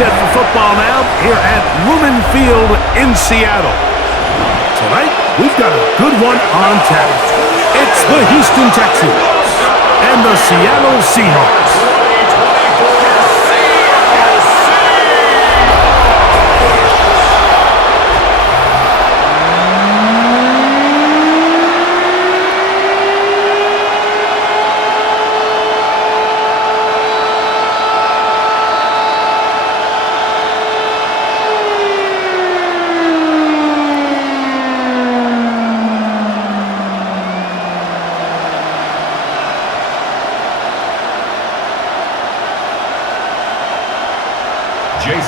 set for football now here at Lumen Field in Seattle. Tonight, we've got a good one on tap. It's the Houston Texans and the Seattle Seahawks.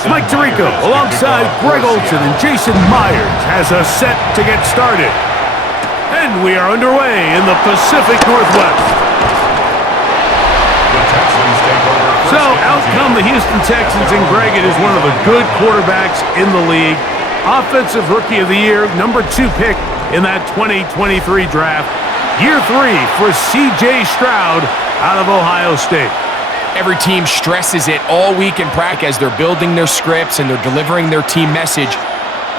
Mike Tirico alongside Greg Olsen and Jason Myers has us set to get started. And we are underway in the Pacific Northwest. So out come the Houston Texans, and Greg, it is one of the good quarterbacks in the league. Offensive Rookie of the Year, number 2 pick in that 2023 draft. Year 3 for C.J. Stroud out of Ohio State. Every team stresses it all week in practice as they're building their scripts and they're delivering their team message.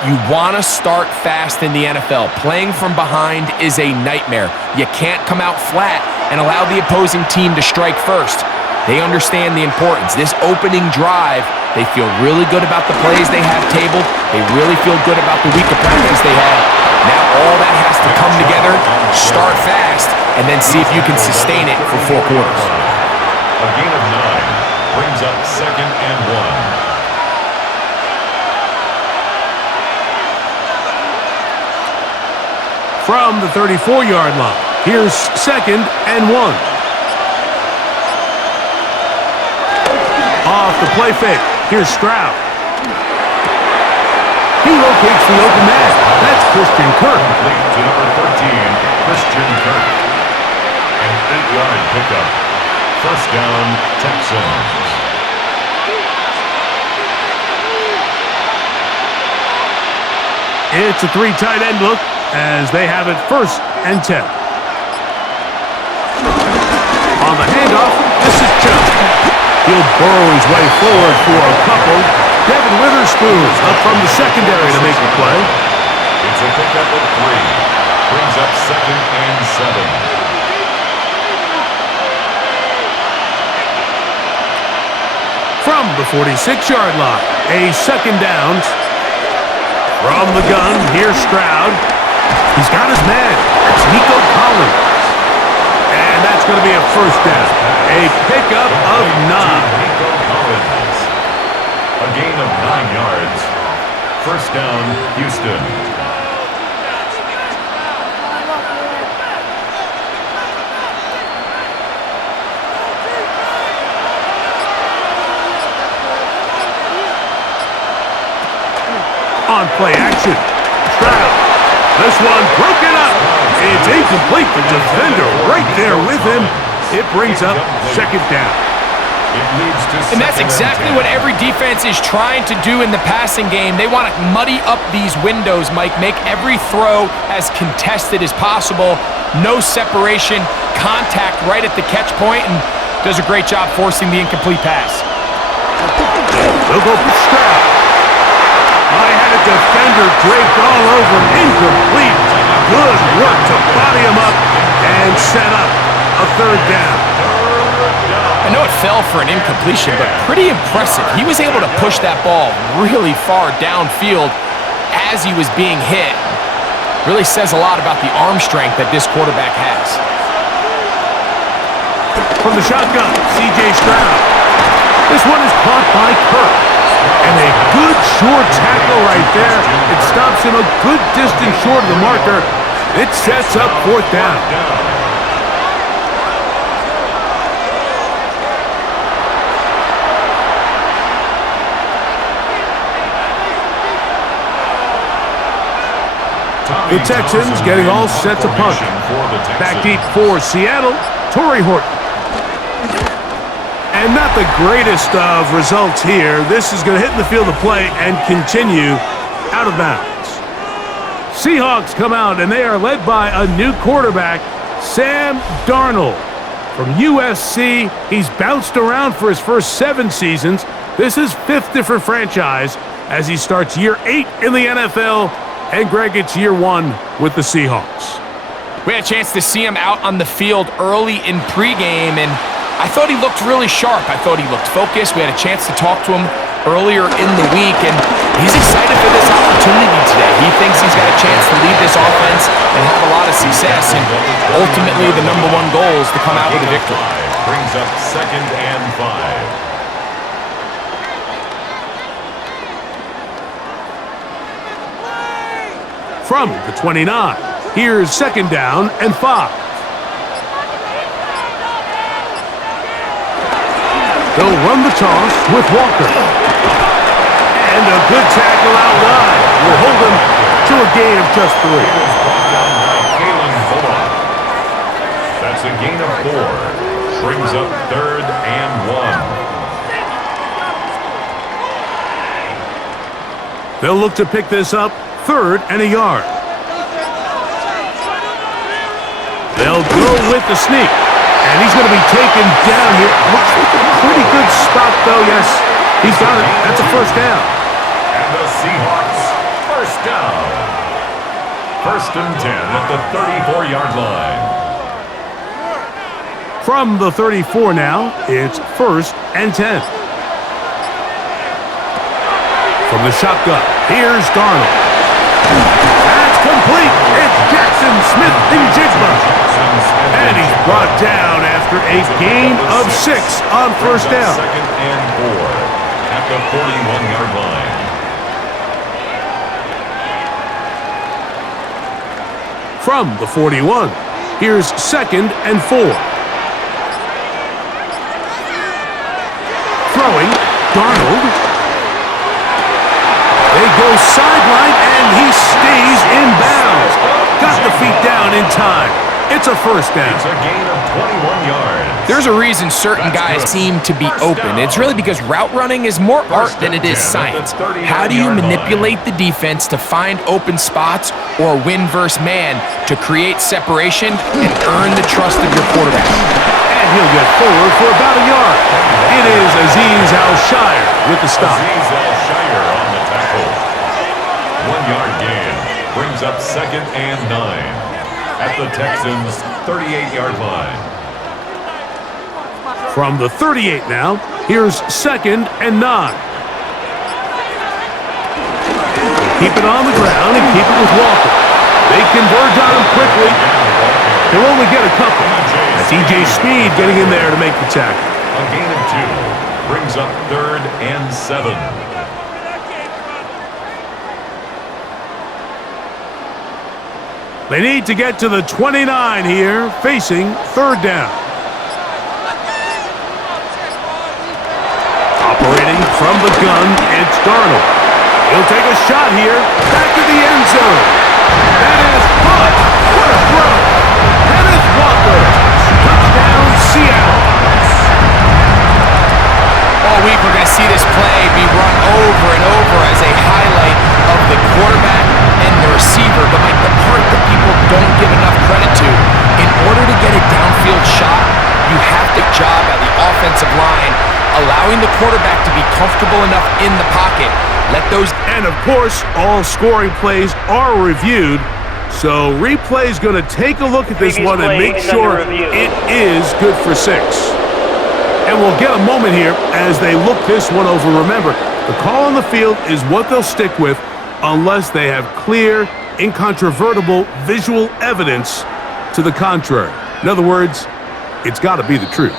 You want to start fast in the NFL. Playing from behind is a nightmare. You can't come out flat and allow the opposing team to strike first. They understand the importance. This opening drive, they feel really good about the plays they have tabled. They really feel good about the week of practice they had. Now all that has to come together, start fast, and then see if you can sustain it for 4 quarters. A gain of 9 brings up 2nd and 1. From the 34-yard line, here's 2nd and 1. Off the play fake, here's Stroud. He locates the open man. That's Christian Kirk. Complete to number 13, Christian Kirk. An 8-yard pickup. First down, Texans. It's a 3 tight end look as they have it 1st and 10. On the handoff, this is Chubb. He'll burrow his way forward for a couple. Devin Witherspoon up from the secondary to make the play. It's a pickup of 3. Brings up 2nd and 7. From the 46-yard line, a 2nd down. From the gun, here's Stroud. He's got his man. That's Nico Collins. And that's going to be a 1st down. A pickup of 9. Nico Collins. A gain of 9 yards. 1st down, Houston. On play action. Stroud. This one broken up. It's incomplete. The defender right there with him. It brings up 2nd down. And that's exactly what every defense is trying to do in the passing game. They want to muddy up these windows, Mike. Make every throw as contested as possible. No separation. Contact right at the catch point, and does a great job forcing the incomplete pass. They'll go for Stroud. I had a defender draped all over him. Incomplete. Good work to body him up and set up a 3rd down. I know it fell for an incompletion, but pretty impressive. He was able to push that ball really far downfield as he was being hit. Really says a lot about the arm strength that this quarterback has. From the shotgun, C.J. Stroud. This one is caught by Kirk. And a good short tackle right there. It stops him a good distance short of the marker. It sets up 4th down. The Texans getting all set to punt. Back deep for Seattle, Torrey Horton. And not the greatest of results here. This is going to hit in the field of play and continue out of bounds. Seahawks come out, and they are led by a new quarterback, Sam Darnold. From USC, he's bounced around for his first 7 seasons, This is 5th different franchise as he starts year 8 in the NFL, and Greg, it's year 1 with the Seahawks. We had a chance to see him out on the field early in pregame, and I thought he looked really sharp. I thought he looked focused. We had a chance to talk to him earlier in the week, and he's excited for this opportunity today. He thinks he's got a chance to lead this offense and have a lot of success, and ultimately the number one goal is to come out with a victory. Brings up 2nd and 5. From the 29, here's 2nd down and 5. They'll run the toss with Walker. And a good tackle out wide will hold him to a gain of just 3. That's a gain of 4. Brings up 3rd and 1. They'll look to pick this up 3rd and a yard. They'll go with the sneak. And he's going to be taken down here. Looks like a pretty good stop, though. Yes, he's got it. That's a 1st down. And the Seahawks, 1st down. 1st and 10 at the 34-yard line. From the 34 now, it's 1st and 10. From the shotgun, here's Darnold. That's complete. It's Jackson Smith-Njigba. And he's brought down after a gain of 6 on 1st down. 2nd and 4 at the 41-yard line. From the 41, here's 2nd and 4. Throwing, Darnold. They go sideline, and he stays in bounds. Got the feet down in time. It's a 1st down. It's a gain of 21 yards. There's a reason certain guys seem to be open. It's really because route running is more art than it is science. How do you manipulate the defense to find open spots or win versus man to create separation and earn the trust of your quarterback? And he'll get forward for about a yard. It is Azeez Al-Shire with the stop. Azeez Al-Shire on the tackle. 1-yard gain. Brings up 2nd and 9 at the Texans' 38-yard line. From the 38 now, here's 2nd and 9. Keep it on the ground and keep it with Walker. They converge on him quickly. He'll only get a couple. That's E.J. Speed getting in there to make the tackle. A gain of 2. Brings up 3rd and 7. They need to get to the 29 here, facing 3rd down. Operating from the gun, it's Darnold. He'll take a shot here, back to the end zone. That is caught. What a throw. Kenneth Walker. Touchdown, Seattle. All week we're going to see this play be run over and over as a highlight of the quarterback and the receiver. But like the part that people don't give enough credit to, in order to get a downfield shot, you have to job at the offensive line, allowing the quarterback to be comfortable enough in the pocket. Let those... And of course, all scoring plays are reviewed. So replay's going to take a look at this one and make sure it is good for 6. And we'll get a moment here as they look this one over. Remember, the call on the field is what they'll stick with unless they have clear, incontrovertible visual evidence to the contrary. In other words, it's got to be the truth.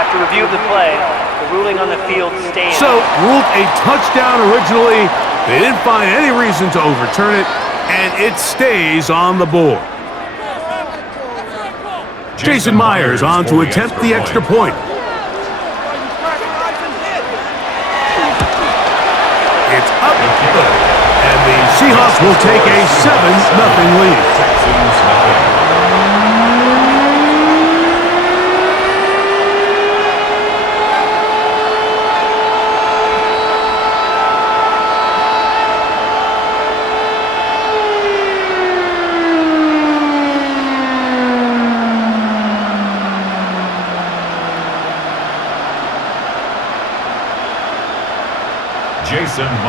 After review of the play, the ruling on the field stands. So, ruled a touchdown originally. They didn't find any reason to overturn it, and it stays on the board. Jason Myers on to attempt the extra point. It's up good, and the Seahawks will take a 7-0 lead. Texans nothing.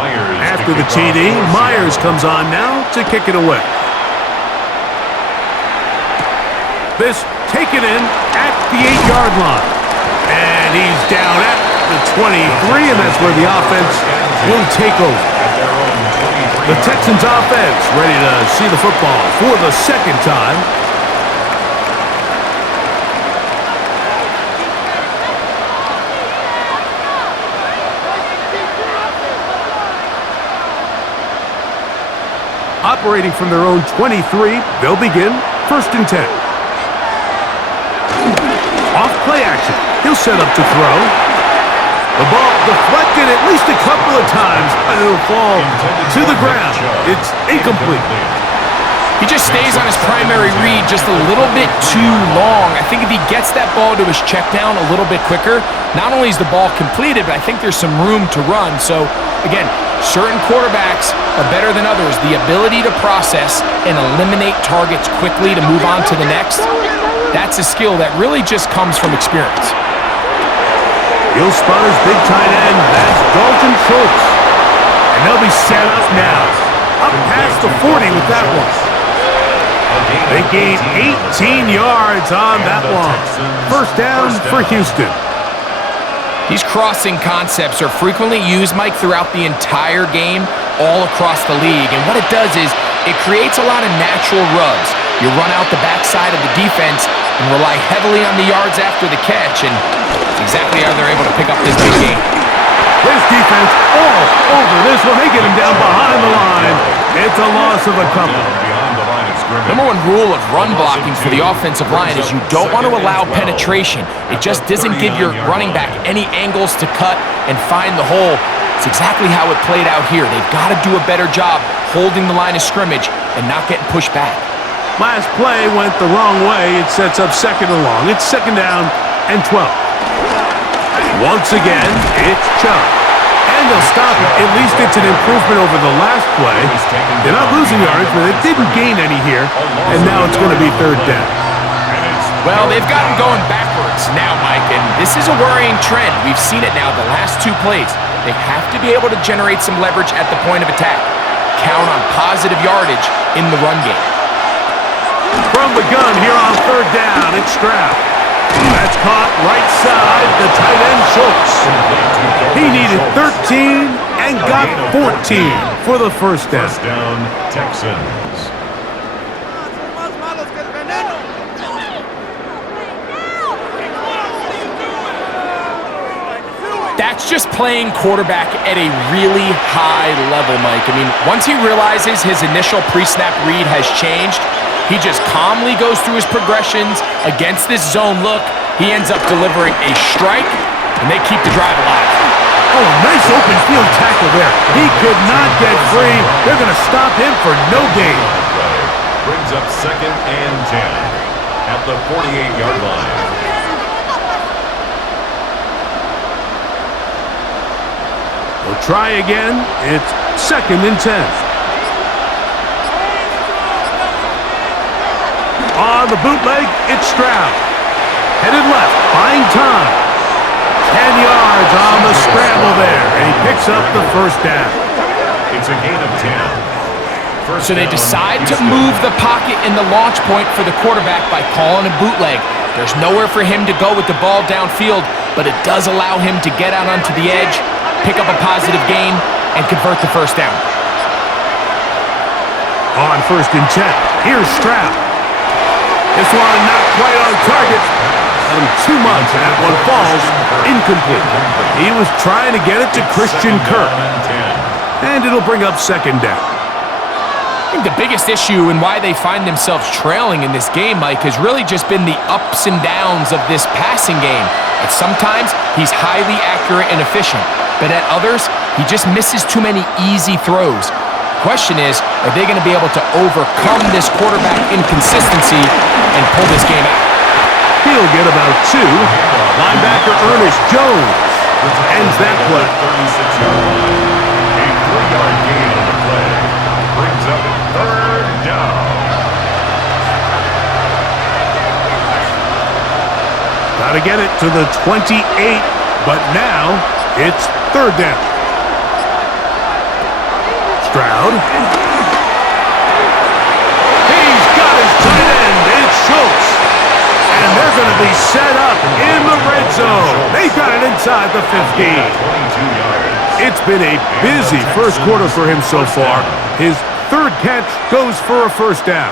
Myers. After the TD, Myers comes on now to kick it away. This taken in at the 8-yard line. And he's down at the 23, and that's where the offense will take over. The Texans offense ready to see the football for the second time. Operating from their own 23, they'll begin 1st and 10. Off play action. He'll set up to throw. The ball deflected at least a couple of times, and it'll fall to the ground. It's incomplete. He just stays on his primary read just a little bit too long. I think if he gets that ball to his check down a little bit quicker, not only is the ball completed, but I think there's some room to run. So, again, certain quarterbacks are better than others. The ability to process and eliminate targets quickly to move on to the next, that's a skill that really just comes from experience. He'll spot his big tight end. That's Dalton Schultz. And they'll be set up now. Up past the 40 with that one. They gain 18 yards on that one. 1st down for Houston. These crossing concepts are frequently used, Mike, throughout the entire game, all across the league. And what it does is it creates a lot of natural rubs. You run out the backside of the defense and rely heavily on the yards after the catch, and that's exactly how they're able to pick up this big game. This defense all over this one. They get him down behind the line. It's a loss of a couple. Number one rule of run blocking for the offensive line is you don't want to allow penetration. It just doesn't give your running back any angles to cut and find the hole. It's exactly how it played out here. They've got to do a better job holding the line of scrimmage and not getting pushed back. Last play went the wrong way. It sets up 2nd and long. It's 2nd down and 12. Once again, it's Chubb. And they'll stop it. At least it's an improvement over the last play. They're not losing yards, but it didn't gain any here. And now it's going to be 3rd down. Well, they've got him going backwards now, Mike, and this is a worrying trend. We've seen it now the last 2 plays. They have to be able to generate some leverage at the point of attack. Count on positive yardage in the run game. From the gun here on 3rd down, it's Stroud. That's caught right side, the tight end Schultz. He needed 13 and got 14 for the 1st down. 1st down, Texans. That's just playing quarterback at a really high level, Mike. I mean, once he realizes his initial pre-snap read has changed, he just calmly goes through his progressions against this zone look. He ends up delivering a strike, and they keep the drive alive. Oh, nice open field tackle there. He could not get free. They're going to stop him for no gain. Brings up 2nd and 10 at the 48-yard line. We'll try again. It's 2nd and 10. On the bootleg, it's Stroud. Headed left, buying time. 10 yards on the scramble there, and he picks up the 1st down. It's a gain of 10. So they decide to move the pocket in the launch point for the quarterback by calling a bootleg. There's nowhere for him to go with the ball downfield, but it does allow him to get out onto the edge, pick up a positive gain, and convert the 1st down. On 1st and 10, here's Stroud. This one not quite on target. Too much, and that one falls incomplete. He was trying to get it to Christian Kirk. And it'll bring up 2nd down. I think the biggest issue and why they find themselves trailing in this game, Mike, has really just been the ups and downs of this passing game. At sometimes, he's highly accurate and efficient, but at others, he just misses too many easy throws. The question is, are they going to be able to overcome this quarterback inconsistency and pull this game out? He'll get about 2. Linebacker Ernest Jones ends that play. 36-yard line. A 3-yard gain on the play. Brings up 3rd down. Got to get it to the 28, but now it's 3rd down. Stroud. He's got his tight end. It's Schultz. And they're going to be set up in the red zone. They got it inside the 15. It's been a busy first quarter for him so far. His third catch goes for a first down.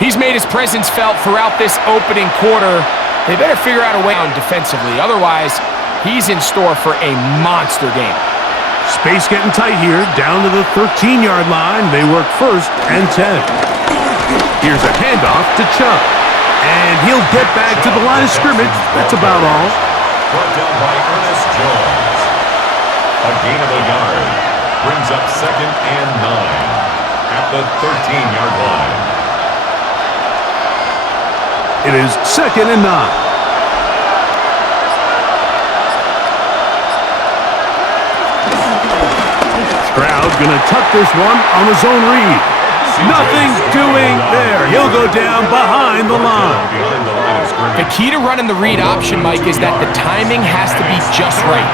He's made his presence felt throughout this opening quarter. They better figure out a way on defensively. Otherwise, he's in store for a monster game. Space getting tight here, down to the 13-yard line. They work first and 10. Here's a handoff to Chubb. And he'll get back to the line of scrimmage. That's about all. Brought down by Ernest Jones. A gain of a yard. Brings up second and 9 at the 13-yard line. It is second and 9. Stroud gonna tuck this one on the zone read. Nothing doing there. He'll go down behind the line. The key to running the read option, Mike, is that the timing has to be just right.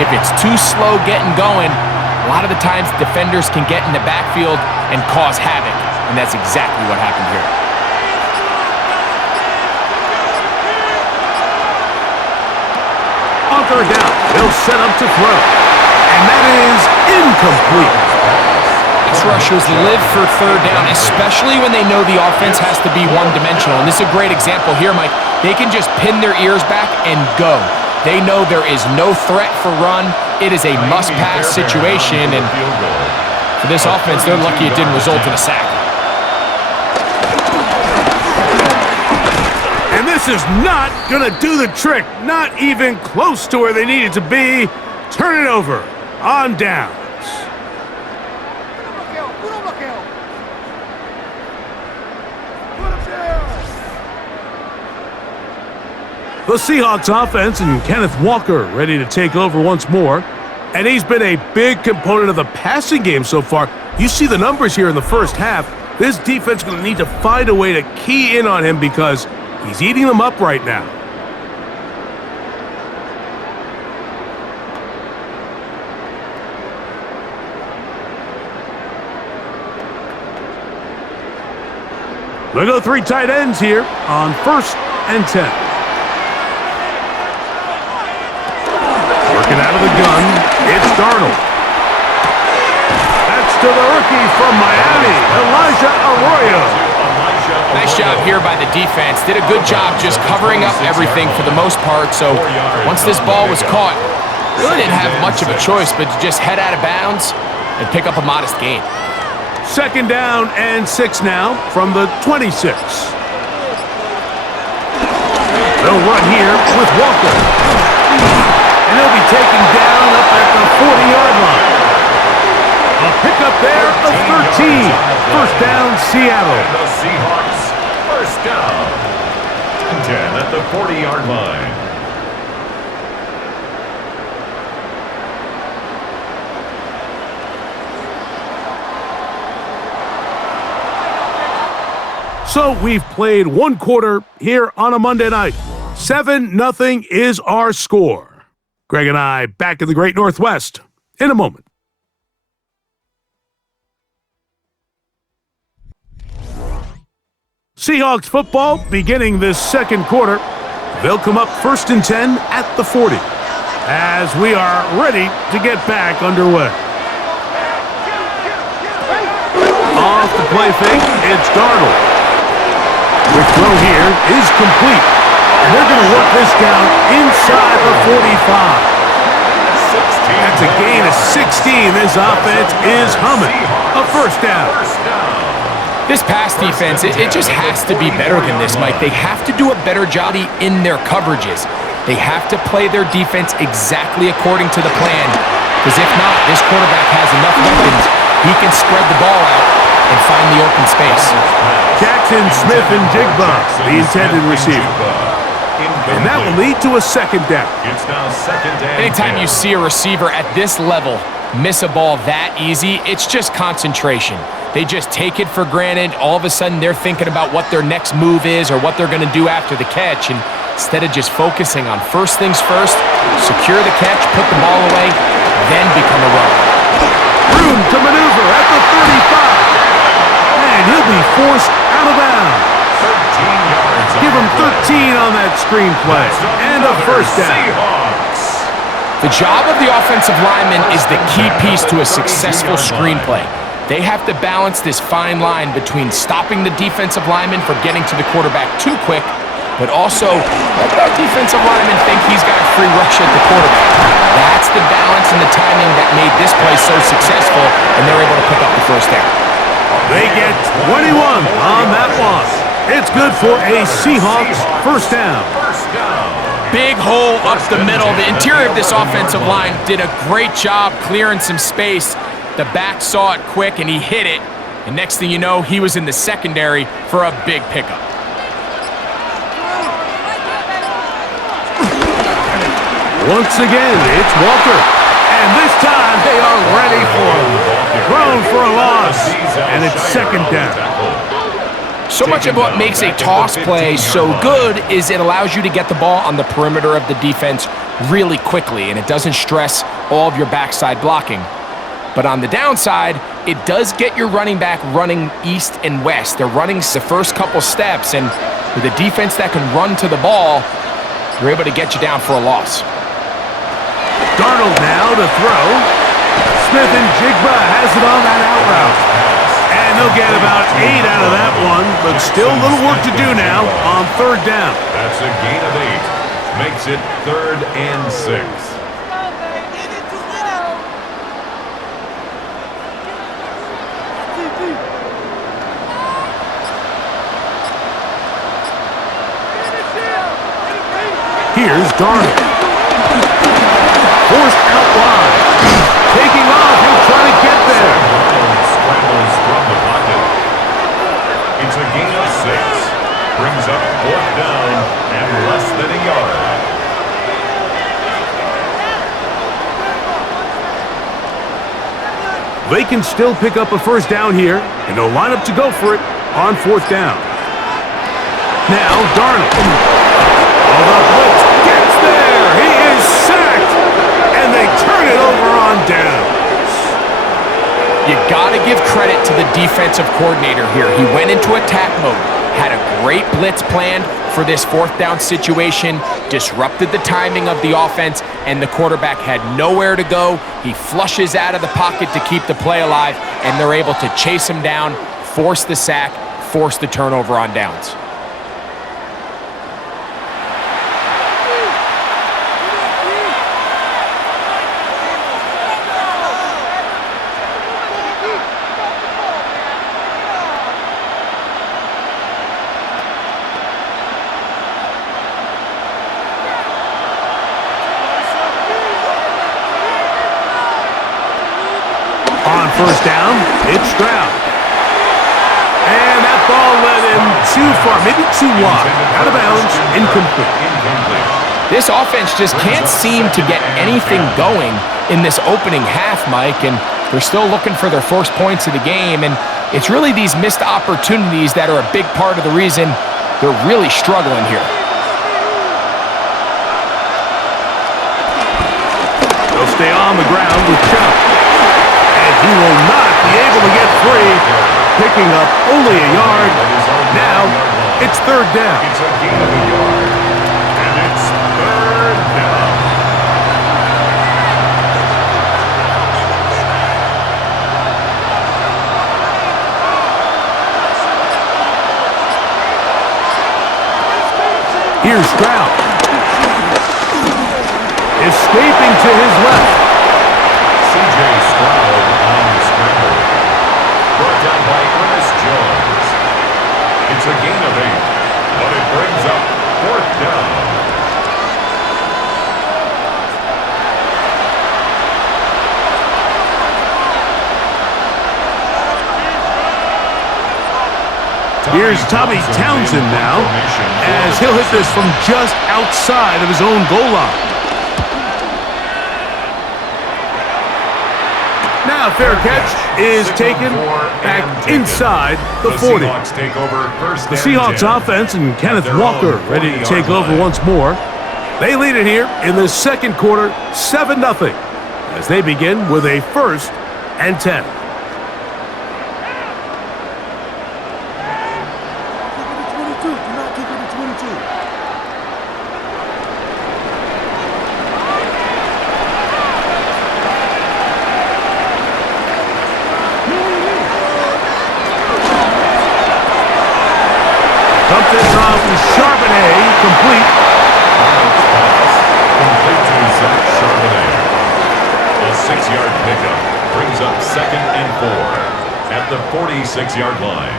If it's too slow getting going, a lot of the times defenders can get in the backfield and cause havoc, and that's exactly what happened here. On third down, they'll set up to throw. And that is incomplete. Pass rushers live for third down, especially when they know the offense has to be one-dimensional. And this is a great example here, Mike. They can just pin their ears back and go. They know there is no threat for run. It is a must-pass situation. And for this offense, they're lucky it didn't result in a sack. And this is not going to do the trick. Not even close to where they needed to be. Turn it over on downs. The Seahawks offense and Kenneth Walker ready to take over once more. And he's been a big component of the passing game so far. You see the numbers here in the first half. This defense is going to need to find a way to key in on him because he's eating them up right now. They'll go three tight ends here on first and 10. Working out of the gun, it's Darnold. That's to the rookie from Miami, Elijah Arroyo. Nice job here by the defense. Did a good job just covering up everything for the most part. So once this ball was caught, really didn't have much of a choice but to just head out of bounds and pick up a modest gain. Second down and 6 now from the 26. They'll run here with Walker. And he'll be taken down up at the 40-yard line. A pickup there of 13. First down, Seattle. The Seahawks, first down. 10 at the 40-yard line. So we've played one quarter here on a Monday night. 7-0 is our score. Greg and I back in the Great Northwest in a moment. Seahawks football beginning this second quarter. They'll come up first and 10 at the 40 as we are ready to get back underway. Off the play fake, it's Darnold. Quick throw here is complete. And they're going to work this down inside the 45. That's a gain of 16. This offense is humming. A first down. This pass defense, it just has to be better than this, Mike. They have to do a better job in their coverages. They have to play their defense exactly according to the plan. Because if not, this quarterback has enough weapons. He can spread the ball out and find the open space. Jackson, Smith, and Jigba, the intended receiver. And that will lead to a second down. It's now second down. Anytime you see a receiver at this level miss a ball that easy, it's just concentration. They just take it for granted. All of a sudden, they're thinking about what their next move is or what they're going to do after the catch. And instead of just focusing on first things first, secure the catch, put the ball away, then become a runner. Room to maneuver at the 35. And he'll be forced out of bounds. 13 yards. Give him 13 on that screenplay. And a first down. Seahawks. The job of the offensive lineman is the key piece to a successful screenplay. They have to balance this fine line between stopping the defensive lineman from getting to the quarterback too quick, but also let that defensive lineman think he's got a free rush at the quarterback. That's the balance and the timing that made this play so successful, and they're able to pick up the first down. They get 21 on that one. It's good for a Seahawks first down. Big hole up the middle. The interior of this offensive line did a great job clearing some space. The back saw it quick, and he hit it. And next thing you know, he was in the secondary for a big pickup. Once again, it's Walker. And this time, they are ready for him. Thrown for a loss. And it's second down. So much of what makes a toss play so good is it allows you to get the ball on the perimeter of the defense really quickly, and it doesn't stress all of your backside blocking. But on the downside, it does get your running back running east and west. They're running the first couple steps, and with a defense that can run to the ball, they're able to get you down for a loss. Darnold now to throw. Smith and Jigba has it on that out route. And they'll get about 8 out of that one, but still a little work to do now on third down. That's a gain of 8. Makes it 3rd and 6. Here's Darnold. Forced out wide. Taking off, he'll try to get there. Scrambles from the pocket. It's a gain of 6. Brings up 4th down and less than a yard. They can still pick up a first down here, and they'll line up to go for it on 4th down. Now, Darnold. Oh, the blitz gets there. He is sacked, and they turn it over on down. You got to give credit to the defensive coordinator here. He went into attack mode, had a great blitz planned for this 4th down situation, disrupted the timing of the offense, and the quarterback had nowhere to go. He flushes out of the pocket to keep the play alive, and they're able to chase him down, force the sack, force the turnover on downs. On first down, it's Stroud. And that ball led him too far, maybe too wide. Out of bounds, incomplete. This offense just can't seem to get anything going in this opening half, Mike, and they're still looking for their first points of the game, and it's really these missed opportunities that are a big part of the reason they're really struggling here. They'll stay on the ground with Chubb. And he will not be able to get free, picking up only a yard. Now, it's 3rd down. It's a gain of a yard, and it's 3rd down. Here's Stroud. Escaping to his left. C.J. Stroud on the scramble. Brought down by Ernest Jones. It's a gain of 8, but it brings up 4th down. Here's Tommy Townsend now, as he'll hit this from just outside of his own goal line. Fair catch is taken back inside the 40. Seahawks take over first The and Seahawks 10. offense and Kenneth their Walker own ready to 40-yard take over line. once more. They lead it here in the second quarter, 7-0, as they begin with a 1st and 10. Dumped it from Charbonnet, complete. Complete to Zach Charbonnet. A 6-yard pickup brings up 2nd and 4 at the 46-yard line.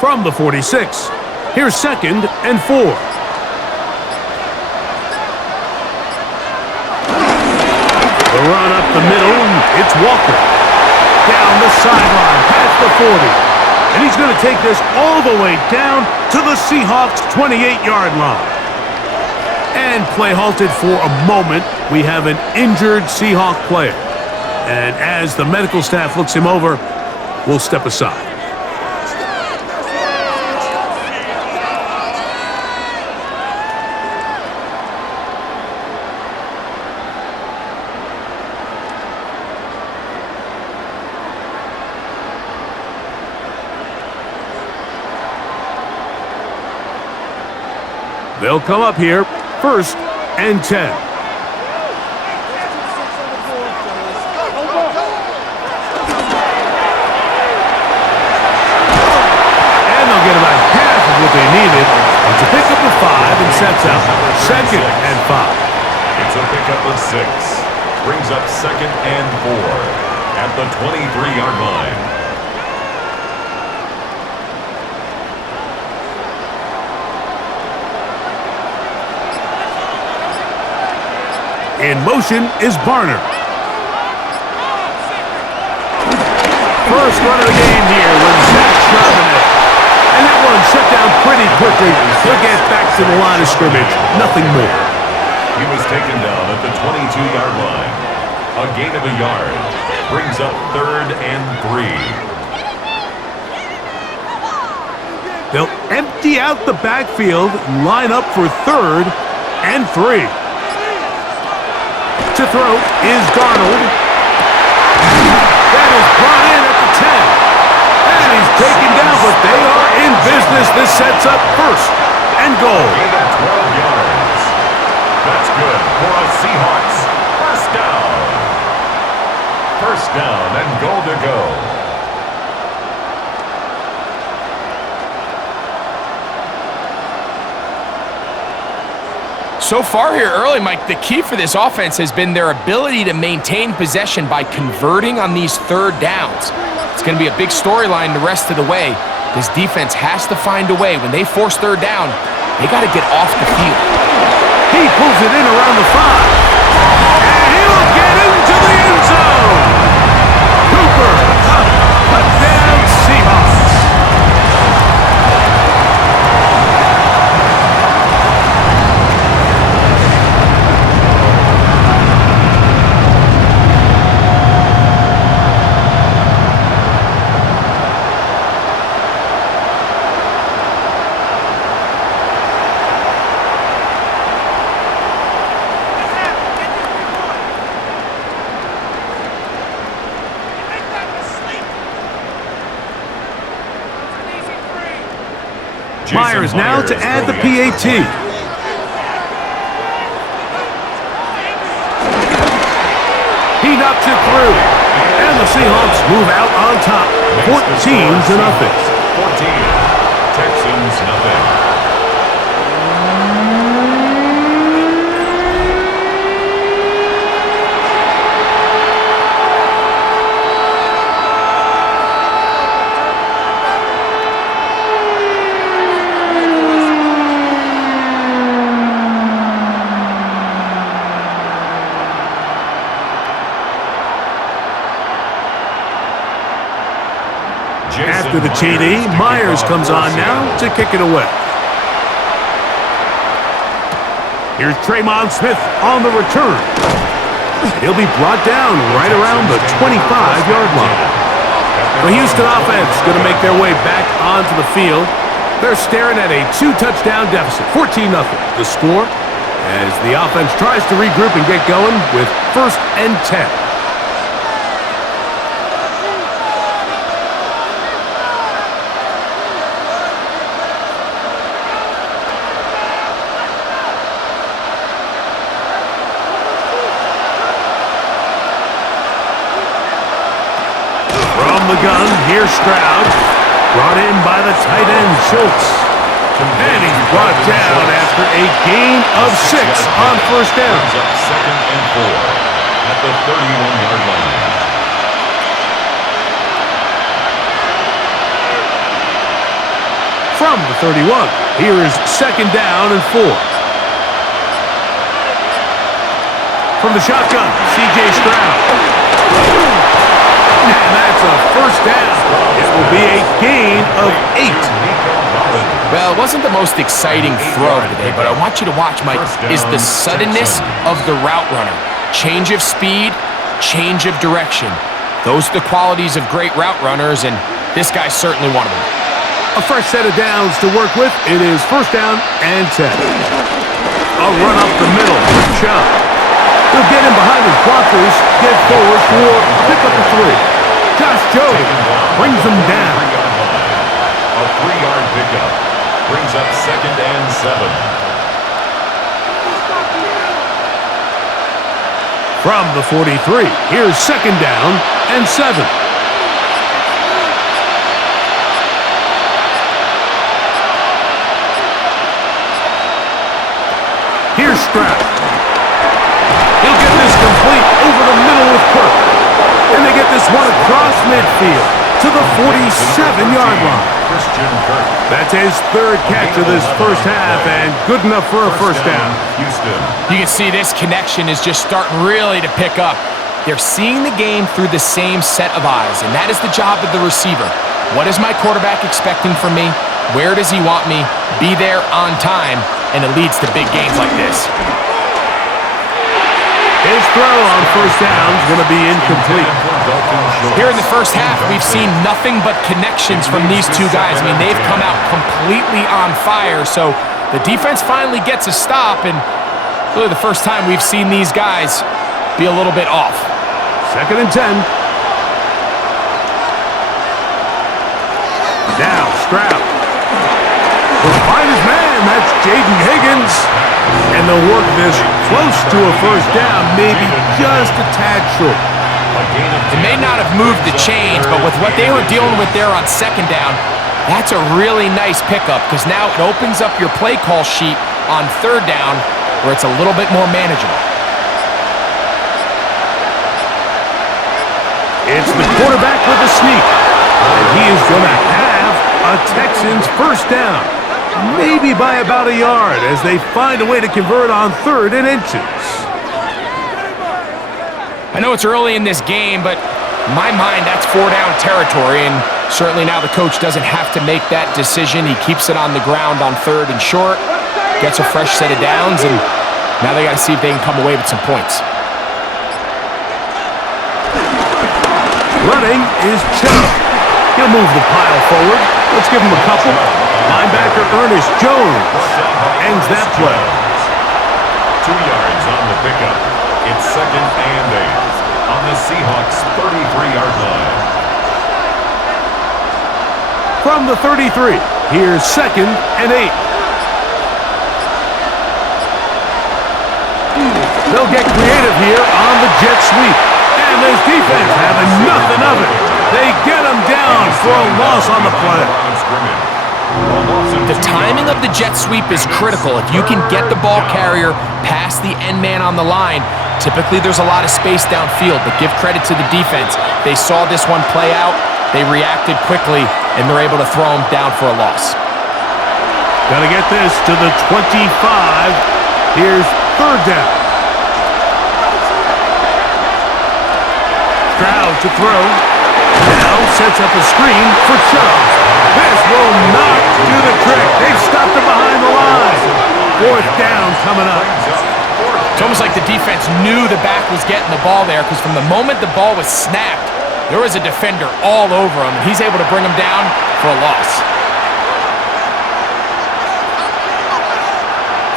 From the 46, here's 2nd and 4. The run up the middle, it's Walker. Down the sideline, past the 40. And he's going to take this all the way down to the Seahawks' 28-yard line. And play halted for a moment. We have an injured Seahawk player. And as the medical staff looks him over, we'll step aside. They'll come up here, 1st and 10. And they'll get about half of what they needed. It's a pickup of 5 and sets up 2nd and 5. It's a pickup of 6. Brings up 2nd and 4 at the 23-yard line. In motion is Barner. First run of the game here with Zach Charbonnet. And that one shut down pretty quickly. He'll get back to the line of scrimmage. Nothing more. He was taken down at the 22-yard line. A gain of a yard. Brings up 3rd and 3. They'll empty out the backfield, line up for 3rd and 3. To throw is Darnold. That is brought in at the 10. And he's taken down, but they are in business. This sets up 1st and goal. Gain of 12 yards. That's good for a Seahawks 1st down. 1st down and goal to go. So far here early, Mike, the key for this offense has been their ability to maintain possession by converting on these 3rd downs. It's going to be a big storyline the rest of the way. This defense has to find a way. When they force 3rd down, they got to get off the field. He pulls it in around the 5. And he'll get into the end zone. Cooper, touchdown Seahawks. Myers now to add the PAT. He knocks it through. And the Seahawks move out on top. 14-0. 14. Texans nothing. After the TD, Myers comes on now to kick it away. Here's Tremon Smith on the return. He'll be brought down right around the 25-yard line. The Houston offense going to make their way back onto the field. They're staring at a 2-touchdown deficit, 14-0. The score as the offense tries to regroup and get going with 1st and 10. From the gun, here's Stroud. Brought in by the tight end, Schultz. And he's brought down after a gain of 6 on 1st down. 2nd and 4 at the 31-yard line. From the 31, here is 2nd down and 4. From the shotgun, C.J. Stroud. And that's a 1st down. It will be a gain of 8. Well, it wasn't the most exciting throw today, but I want you to watch, Mike, is the suddenness of the route runner. Change of speed, change of direction. Those are the qualities of great route runners, and this guy's certainly one of them. A fresh set of downs to work with. It is 1st down and 10. A run up the middle for Chubb. He'll get in behind his blockers, get forward for pick up the 3. Josh Jones brings him down. A 3-yard pickup brings up 2nd and 7. From the 43, here's 2nd down and 7. Here's Stroud. He'll get this complete over the middle with Kirk. And they get this one across midfield to the 47-yard line. That's his 3rd catch of this 1st half and good enough for a 1st down. You can see this connection is just starting really to pick up. They're seeing the game through the same set of eyes, and that is the job of the receiver. What is my quarterback expecting from me? Where does he want me? Be there on time, and it leads to big gains like this. His throw on 1st down is going to be incomplete. Here in the 1st half, we've seen nothing but connections from these two guys. I mean, they've come out completely on fire, so the defense finally gets a stop, and really the first time we've seen these guys be a little bit off. 2nd and 10. Now Stroud will find his man. That's Jaden Higgins. And they'll work this close to a 1st down, maybe just a tad short. It may not have moved the chains, but with what they were dealing with there on 2nd down, that's a really nice pickup because now it opens up your play call sheet on 3rd down where it's a little bit more manageable. It's the quarterback with the sneak. And he is going to have a Texans 1st down. Maybe by about a yard as they find a way to convert on 3rd and inches. I know it's early in this game, but in my mind, that's 4-down territory, and certainly now the coach doesn't have to make that decision. He keeps it on the ground on 3rd and short, gets a fresh set of downs, and now they got to see if they can come away with some points. Running is Chubb. He'll move the pile forward. Let's give him a couple. Linebacker Ernest Jones ends that play. 2 yards on the pickup. It's 2nd and 8 on the Seahawks 33-yard line. From the 33, here's 2nd and 8. They'll get creative here on the jet sweep. And this defense having nothing of it. They get him down for a loss on the play. The timing of the jet sweep is critical. If you can get the ball carrier past the end man on the line, typically there's a lot of space downfield, but give credit to the defense. They saw this one play out, they reacted quickly, and they're able to throw him down for a loss. Got to get this to the 25. Here's 3rd down. Stroud to throw. Now sets up a screen for Chubb. This will not do the trick. They've stopped him behind the line. Fourth down coming up. It's almost like the defense knew the back was getting the ball there, because from the moment the ball was snapped, there was a defender all over him, and he's able to bring him down for a loss.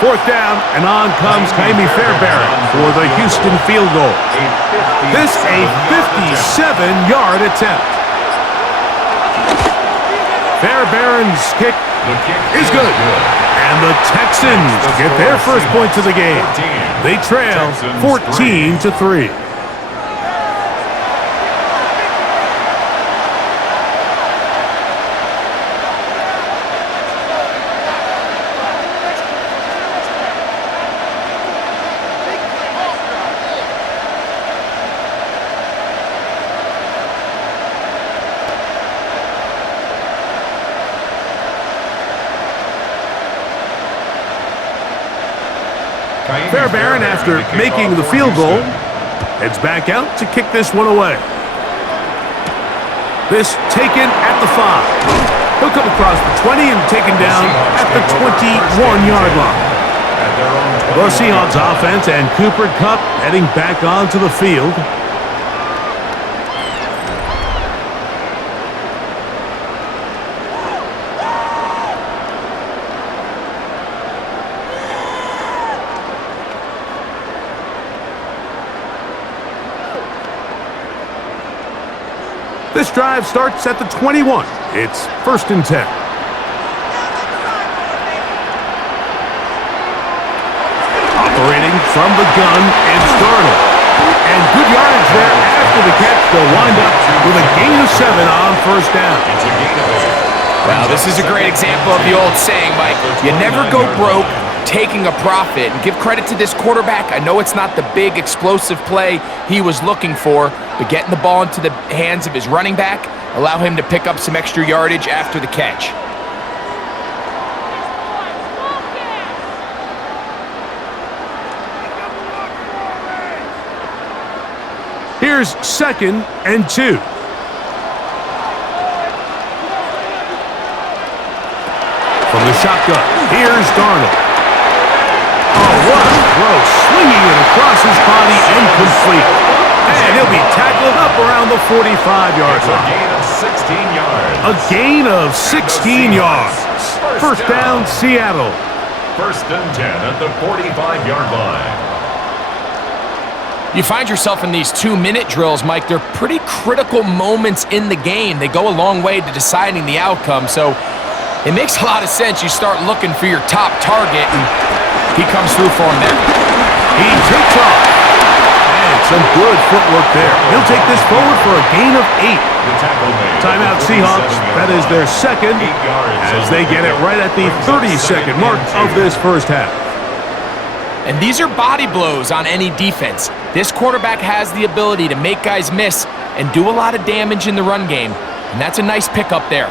Fourth down, and on comes Kaimi Fairbairn for the Houston field goal. This a 57-yard attempt. Fairbairn's kick is good. And the Texans get their first points of the game. They trail 14-3. Fairbairn, after making the field goal, heads back out to kick this one away. This taken at the 5. He'll come across the 20 and taken down at the 21-yard line. The Seahawks offense and Cooper Kupp heading back onto the field. This drive starts at the 21. It's 1st and 10. Operating from the gun, it's Darnold. And good yardage there after the catch. They'll wind up with a gain of 7 on 1st down. Wow, this is a great example of the old saying, Mike. You never go broke taking a profit. And give credit to this quarterback. I know it's not the big explosive play he was looking for, but getting the ball into the hands of his running back allow him to pick up some extra yardage after the catch. Here's 2nd and 2. From the shotgun, here's Darnold. Oh, what a throw, swinging it across his body and complete. And he'll be tackled up around the 45-yard line. A gain of 16 yards. First down, Seattle. 1st and 10 at the 45-yard line. You find yourself in these 2-minute drills, Mike. They're pretty critical moments in the game. They go a long way to deciding the outcome, so it makes a lot of sense. You start looking for your top target, and he comes through for him there. He takes off. And some good footwork there. He'll take this forward for a gain of 8. Timeout Seahawks. That is their 2nd as they get it right at the 30-second mark of this first half. And these are body blows on any defense. This quarterback has the ability to make guys miss and do a lot of damage in the run game. And that's a nice pickup there.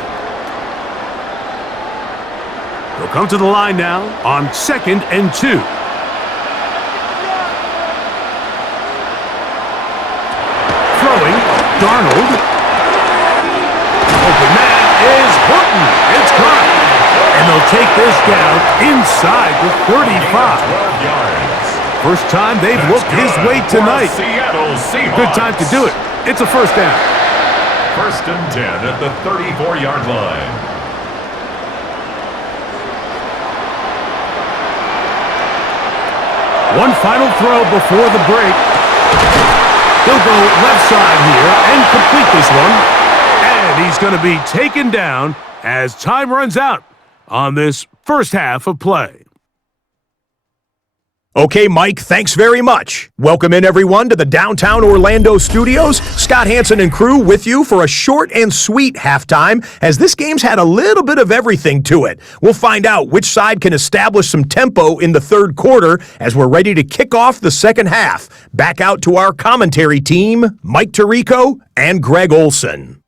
They'll come to the line now on 2nd and 2. Throwing, Darnold. Open man is Horton. It's caught. And they'll take this down inside the 35. First time they've looked his way tonight. Good time to do it. It's a first down. 1st and 10 at the 34-yard line. One final throw before the break. He'll go left side here and complete this one. And he's going to be taken down as time runs out on this first half of play. Okay, Mike, thanks very much. Welcome in, everyone, to the downtown Orlando studios. Scott Hansen and crew with you for a short and sweet halftime, as this game's had a little bit of everything to it. We'll find out which side can establish some tempo in the 3rd quarter as we're ready to kick off the 2nd half. Back out to our commentary team, Mike Tirico and Greg Olson.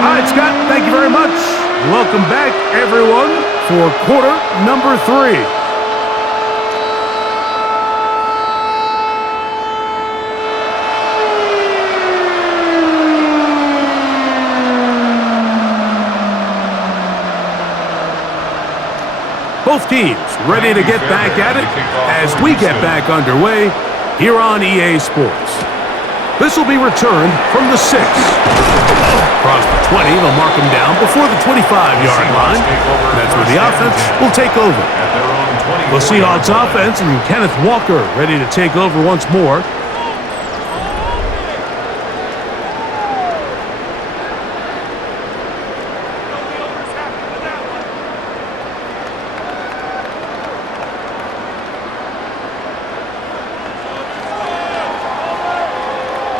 All right, Scott, thank you very much. Welcome back, everyone, for quarter number 3. Both teams ready to get back at it as we get back underway here on EA Sports. This will be returned from the 6. Across the 20, they'll mark him down before the 25-yard line. That's where the offense will take over. The Seahawks offense and Kenneth Walker ready to take over once more.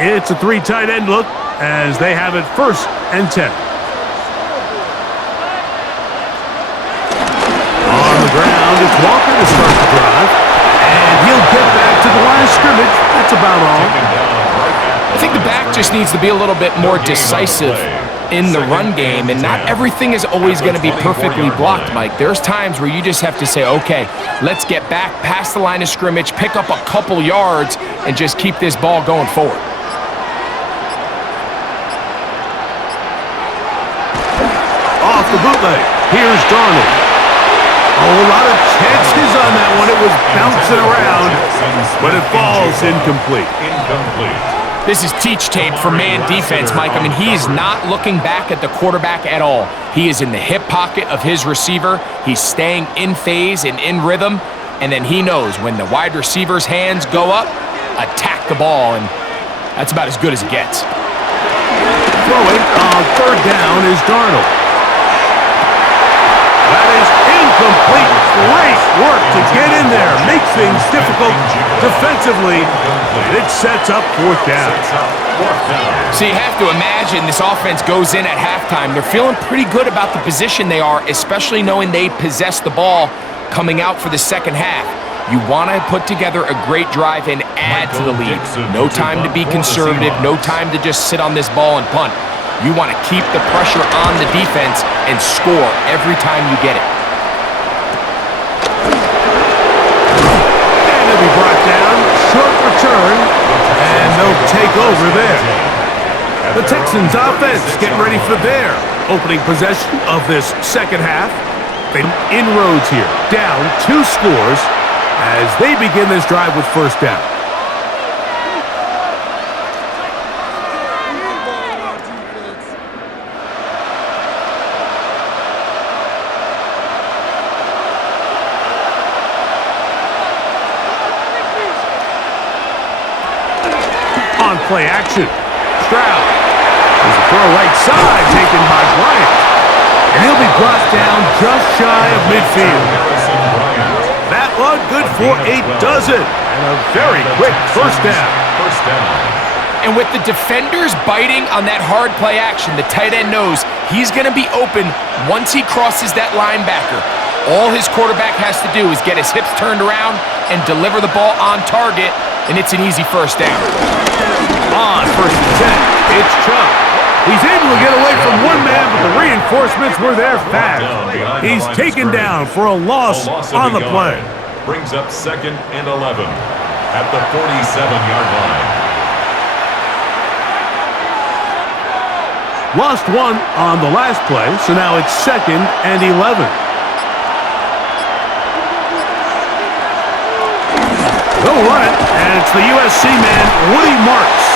It's a 3 tight end look as they have it 1st and 10. On the ground, it's Walker to start the drive. And he'll get back to the line of scrimmage. That's about all. I think the back just needs to be a little bit more decisive in the run game, and not everything is always going to be perfectly blocked, Mike. There's times where you just have to say, okay, let's get back past the line of scrimmage, pick up a couple yards, and just keep this ball going forward. Off the bootleg. Here's Darnold. Oh, a lot of chances on that one. It was bouncing around, but it falls incomplete. This is teach tape for man defense, Mike. I mean, he is not looking back at the quarterback at all. He is in the hip pocket of his receiver. He's staying in phase and in rhythm, and then he knows when the wide receiver's hands go up, attack the ball, and that's about as good as it gets. Throwing on 3rd down is Darnold. That is incomplete. Great work to get in there. Make things difficult defensively. And it sets up 4th down. So you have to imagine this offense goes in at halftime. They're feeling pretty good about the position they are, especially knowing they possess the ball coming out for the second half. You want to put together a great drive and add to the lead. No time to be conservative. No time to just sit on this ball and punt. You want to keep the pressure on the defense and score every time you get it. And they'll be brought down. Short return. And they'll take over there. The Texans offense getting ready for their opening possession of this second half. Inroads here. Down 2 scores as they begin this drive with 1st down. Play action. Stroud. There's a throw right side taken by Bryant. And he'll be brought down just shy of midfield. That one good for a dozen. And a very quick 1st down. And with the defenders biting on that hard play action, the tight end knows he's going to be open once he crosses that linebacker. All his quarterback has to do is get his hips turned around and deliver the ball on target, and it's an easy 1st down. On 1st and 10, it's Chubb. He's able to get away from one man, but the reinforcements were there fast. He's taken down for a loss on the play. Brings up 2nd and 11 at the 47-yard line. Lost 1 on the last play, so now it's 2nd and 11. They'll run it, and it's the USC man, Woody Marks.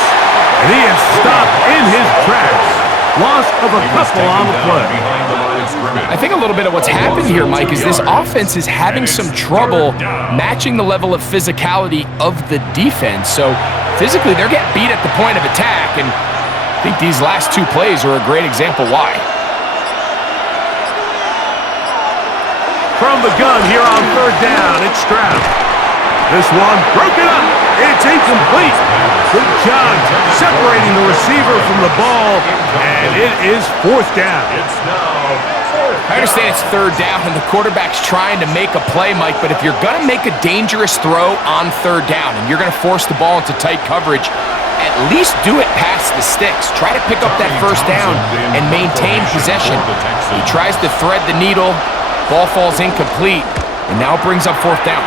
And he is stopped in his tracks. Loss of a couple on the play. I think a little bit of what's happened here, Mike, is this offense is having some trouble matching the level of physicality of the defense. So physically, they're getting beat at the point of attack, and I think these last 2 plays are a great example why. From the gun here on 3rd down, it's Stroud. This one broken up. It's incomplete. Good job separating the receiver from the ball, and it is 4th down. I understand it's 3rd down, and the quarterback's trying to make a play, Mike, but if you're going to make a dangerous throw on 3rd down and you're going to force the ball into tight coverage, at least do it past the sticks. Try to pick up that 1st down and maintain possession. He tries to thread the needle. Ball falls incomplete, and now brings up 4th down.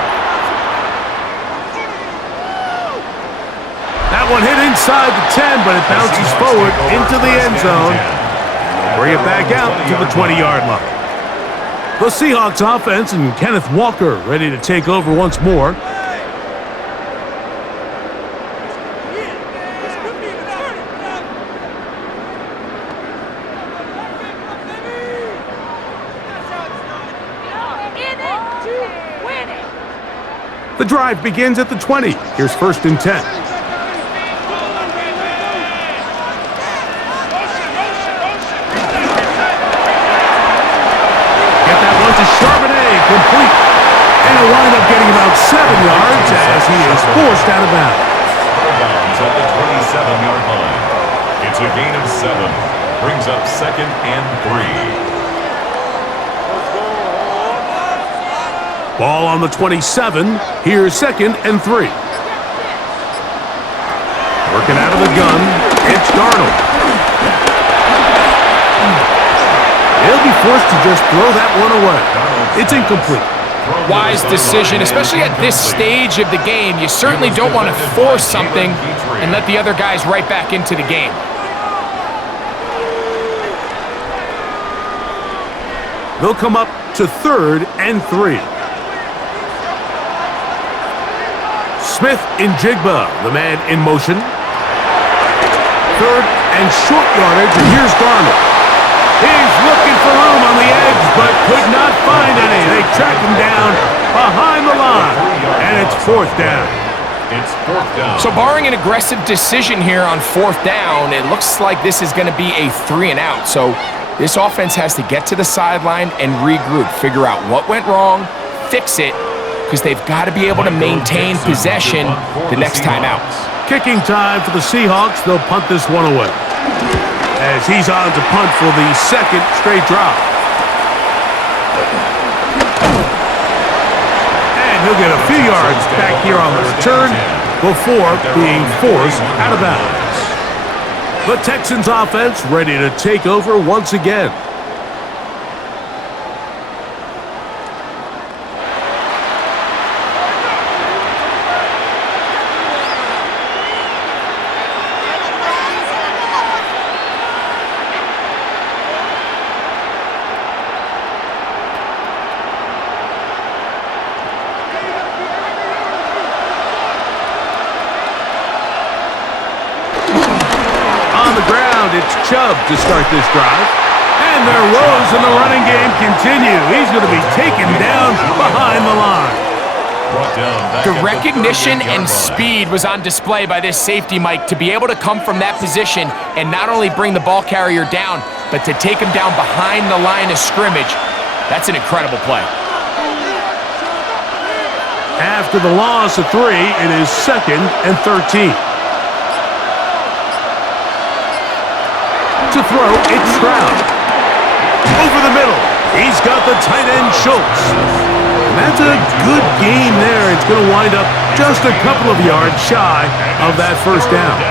That one hit inside the 10, but it bounces forward into the end zone. Bring it back out to the 20-yard line. The Seahawks offense and Kenneth Walker ready to take over once more. The drive begins at the 20. Here's 1st and 10. Charbonnet complete. And he'll wind up getting about 7 yards as he is forced out of bounds. Out of bounds at the 27-yard line. It's a gain of 7. Brings up 2nd and 3. Ball on the 27. Here's 2nd and 3. Working out of the gun. It's Darnold. He'll be forced to just throw that one away. It's incomplete. Wise decision, especially at this stage of the game. You certainly don't want to force something and let the other guys right back into the game. They'll come up to 3rd and 3. Smith in Jigba, the man in motion. 3rd and short yardage, and here's Darnold. He's looking for room on the edge, but could not find any. They track him down behind the line, and it's 4th down. It's 4th down. So barring an aggressive decision here on 4th down, it looks like this is going to be a 3 and out. So this offense has to get to the sideline and regroup, figure out what went wrong, fix it, because they've got to be able to maintain possession the next time out. Kicking time for the Seahawks. They'll punt this one away, as he's on to punt for the 2nd straight drop. And he'll get a few yards back here on the return before being forced out of bounds. The Texans offense ready to take over once again. It's Chubb to start this drive. And their woes in the running game continue. He's going to be taken down behind the line. The recognition and speed was on display by this safety, Mike, to be able to come from that position and not only bring the ball carrier down, but to take him down behind the line of scrimmage. That's an incredible play. After the loss of 3, it is 2nd and 13. To throw, it's Stroud. Over the middle, he's got the tight end Schultz. And that's a good game there. It's going to wind up just a couple of yards shy of that 1st down.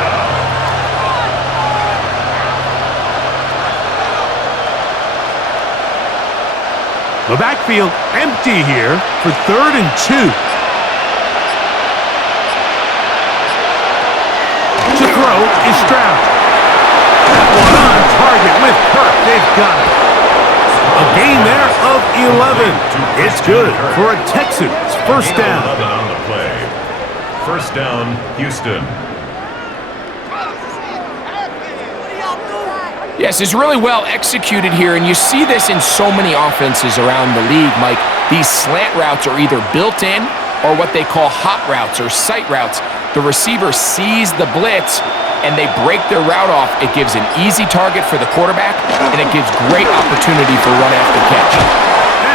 The backfield empty here for 3rd and 2. To throw is Stroud. That one on target with Kirk. They've got it. A gain there of 11. It's good for a Texans 1st down. 11 on the play. 1st down, Houston. Yes, it's really well executed here, and you see this in so many offenses around the league, Mike. These slant routes are either built in or what they call hot routes or sight routes. The receiver sees the blitz, and they break their route off. It gives an easy target for the quarterback, and it gives great opportunity for run after catch.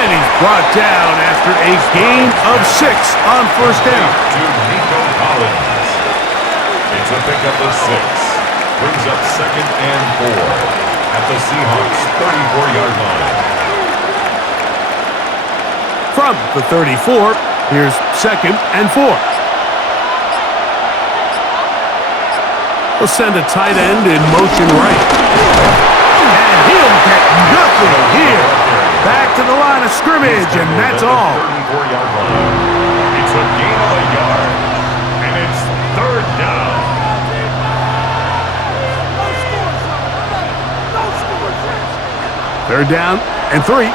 And he's brought down after a gain of 6 on 1st down. To Nico Collins. It's a pickup of 6. Brings up 2nd and 4 at the Seahawks 34-yard line. From the 34, here's 2nd and 4. We'll send a tight end in motion right. And he'll get nothing here. Back to the line of scrimmage, and that's all. 34-yard line. It's a gain of a yard, and it's 3rd down. 3rd down and 3.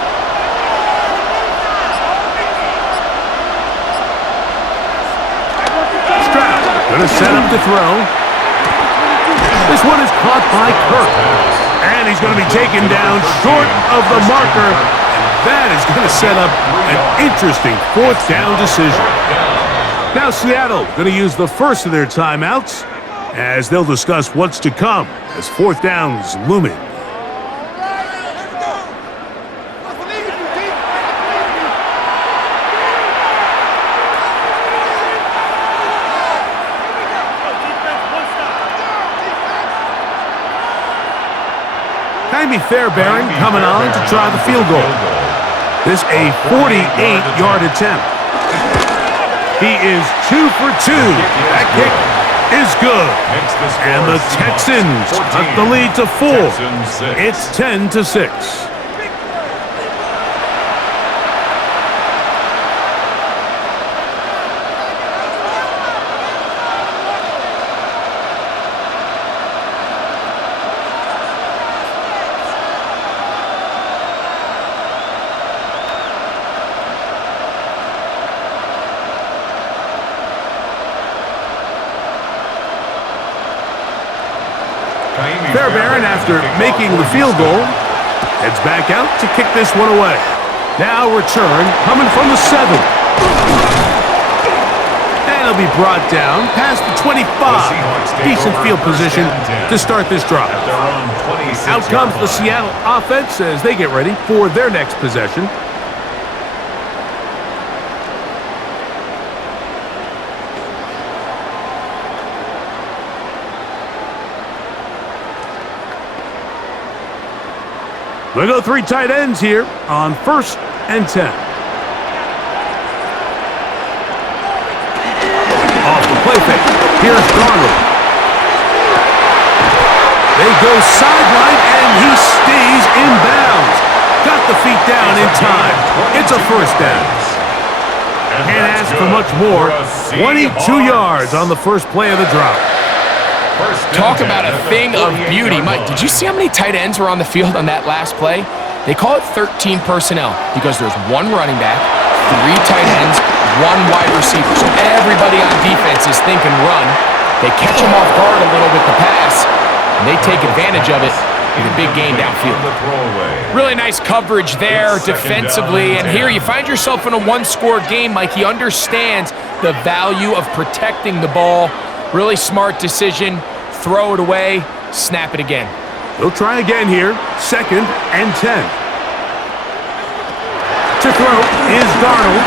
to set up to throw. This one is caught by Kirk. And he's going to be taken down short of the marker. That is going to set up an interesting fourth down decision. Now Seattle going to use the first of their timeouts as they'll discuss what's to come as fourth down's looming. Jaime Fairbairn coming on to try the field goal. This a 48-yard attempt. He is 2 for 2. That kick is good. And the Texans cut the lead to 4. It's 10-6. Fairbairn, after making the field goal, heads back out to kick this one away. Now return coming from the 7. And it'll be brought down past the 25. Decent field position to start this drive. Out comes the Seattle offense as they get ready for their next possession. We'll go 3 tight ends here on 1st and 10. Off the play fake. Here's Darnold. They go sideline, and he stays in bounds. Got the feet down in time. It's a first down. Can't ask for much more. 22 yards on the first play of the drop. Talk about a thing of beauty. Mike, did you see how many tight ends were on the field on that last play? They call it 13 personnel because there's 1 running back, 3 tight ends, 1 wide receiver. So everybody on defense is thinking run. They catch them off guard a little with the pass, and they take advantage of it with a big gain downfield. Really nice coverage there defensively, and here you find yourself in a 1-score game. Mike, he understands the value of protecting the ball. Really smart decision. Throw it away, snap it again. They'll try again here. 2nd and 10. To throw is Darnold.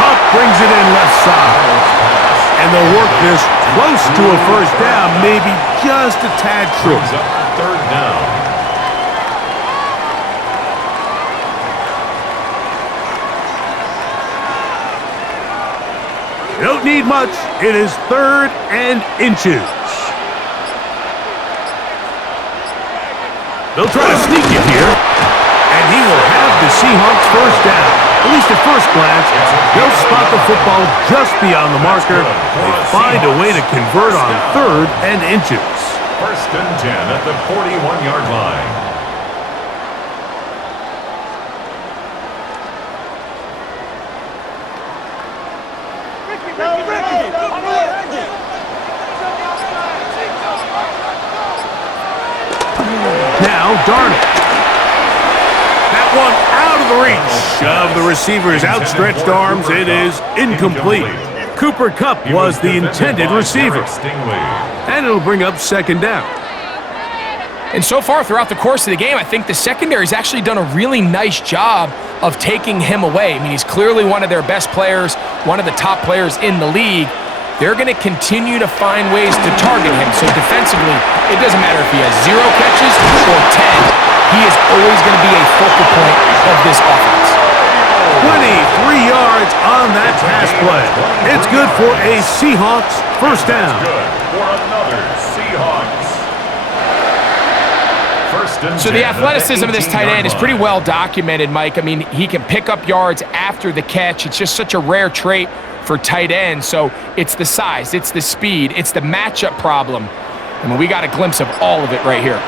Huff brings it in left side. And they'll work this close to a first down, maybe just a tad short. 3rd down. You don't need much. It is 3rd and inches. They'll try to sneak it here. And he will have the Seahawks first down. At least at first glance, they'll spot the football just beyond the marker. They find a way to convert on 3rd and inches. 1st and 10 at the 41-yard line. Now Darnold. That one out of the reach of the receiver's outstretched arms. It is incomplete. Cooper Kupp was the intended receiver. And it'll bring up 2nd down. And so far throughout the course of the game, I think the secondary's actually done a really nice job of taking him away. I mean, he's clearly one of their best players, one of the top players in the league. They're going to continue to find ways to target him. So defensively, it doesn't matter if he has 0 catches or 10. He is always going to be a focal point of this offense. 23 yards on that pass play. It's good for a Seahawks first down. Good for another Seahawks. So the athleticism of this tight end is pretty well documented, Mike. I mean, he can pick up yards after the catch. It's just such a rare trait for tight ends. So it's the size, it's the speed, it's the matchup problem. I mean, we got a glimpse of all of it right here.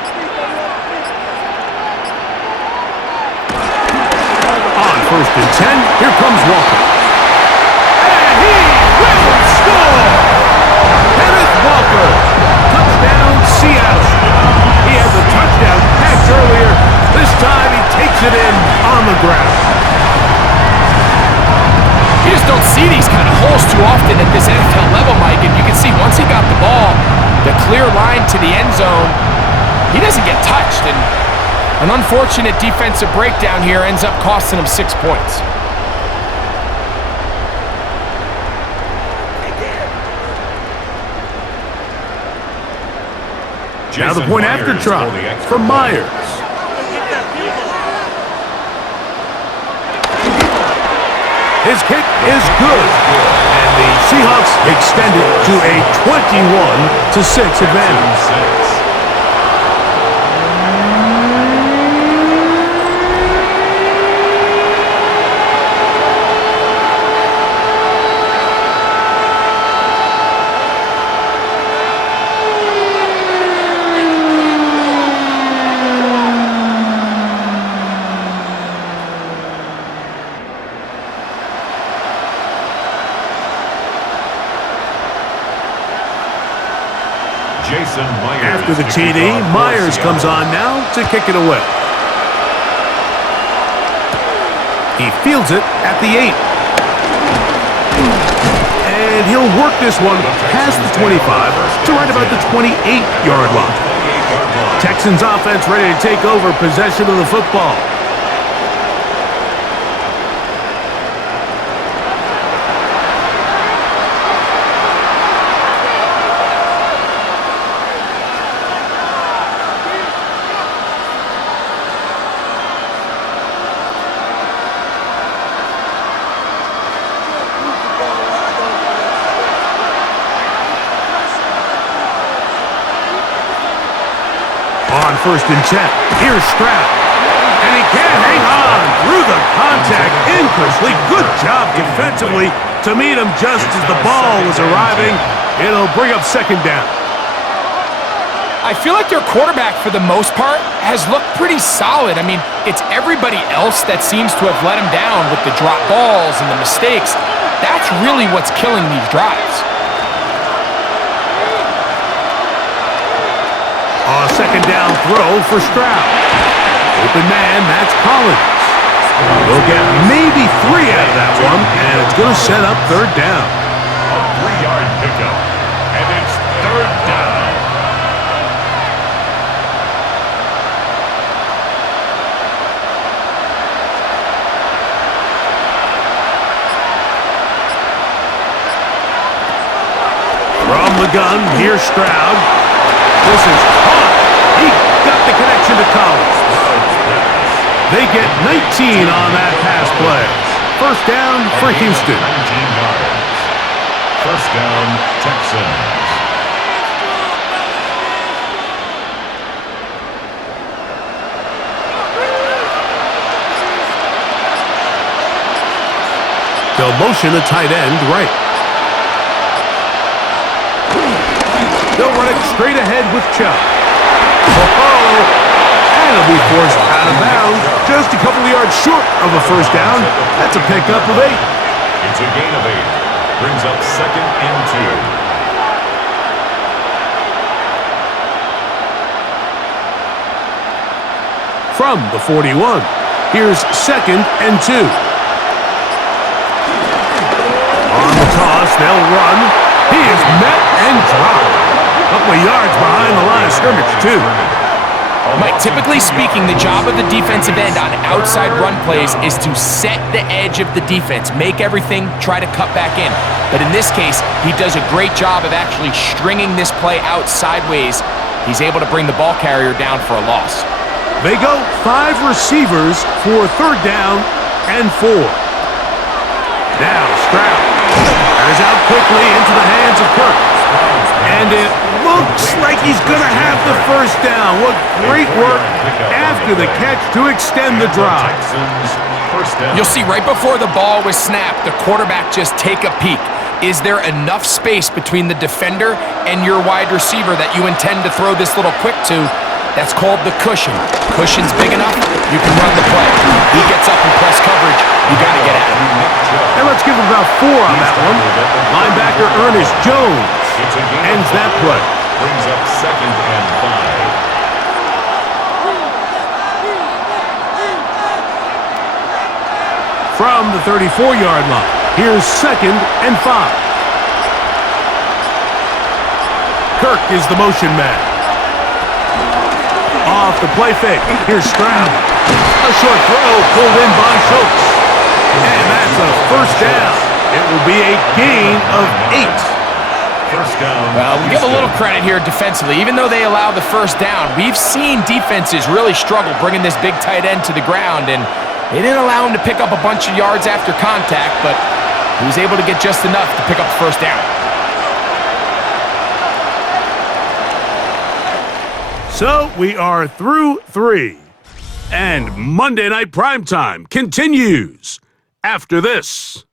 On 1st and 10, here comes Walker. And he will score! An unfortunate defensive breakdown here ends up costing him 6 points. Now the point after try from Myers. His kick is good. And the Seahawks extend it to a 21-6 advantage. After the TD, Myers comes on now to kick it away. He fields it at the 8. And he'll work this one past the 25 to right about the 28-yard line. Texans offense ready to take over possession of the football. On 1st and 10, here's Stroud. And he can't hang on through the contact. Incomplete. Good job defensively to meet him just as the ball was arriving. It'll bring up 2nd down. I feel like their quarterback, for the most part, has looked pretty solid. I mean, it's everybody else that seems to have let him down with the drop balls and the mistakes. That's really what's killing these drives. A 2nd down throw for Stroud. Open man, that's Collins. We'll get maybe 3 out of that one, and it's going to set up 3rd down. A 3-yard pickup, and it's 3rd down. From the gun, here's Stroud. This is caught. He got the connection to Collins. They get 19 on that pass play. 1st down for Houston. 19 yards. 1st down, Texans. They'll motion a tight end right. They'll run it straight ahead with Chubb. And it'll be forced out of bounds. Just a couple of yards short of a 1st down. That's a pickup of 8. It's a gain of 8. Brings up 2nd and 2. From the 41, here's 2nd and 2. On the toss, they'll run. He is met and dropped. A couple of yards behind the line of scrimmage, too. Mike, typically speaking, the job of the defensive end on outside run plays is to set the edge of the defense, make everything, try to cut back in. But in this case, he does a great job of actually stringing this play out sideways. He's able to bring the ball carrier down for a loss. They go 5 receivers for 3rd down and 4. Now Stroud. That is out quickly into the hands of Kirk. And it looks like he's going to have the 1st down. What great work after the catch to extend the drive. You'll see right before the ball was snapped, the quarterback just take a peek. Is there enough space between the defender and your wide receiver that you intend to throw this little quick to? That's called the cushion. Cushion's big enough, you can run the play. He gets up in press coverage, you got to get at him. And let's give him about 4 on that one. Linebacker Ernest Jones ends that play. Brings up 2nd and 5. From the 34-yard line, here's 2nd and 5. Kirk is the motion man. Off the play fake. Here's Stroud. A short throw pulled in by Schultz. And that's a first down. It will be a gain of 8. First down. Well, we give a little credit here defensively. Even though they allow the first down, we've seen defenses really struggle bringing this big tight end to the ground, and they didn't allow him to pick up a bunch of yards after contact, but he was able to get just enough to pick up the first down. So we are through 3. And Monday Night Primetime continues after this.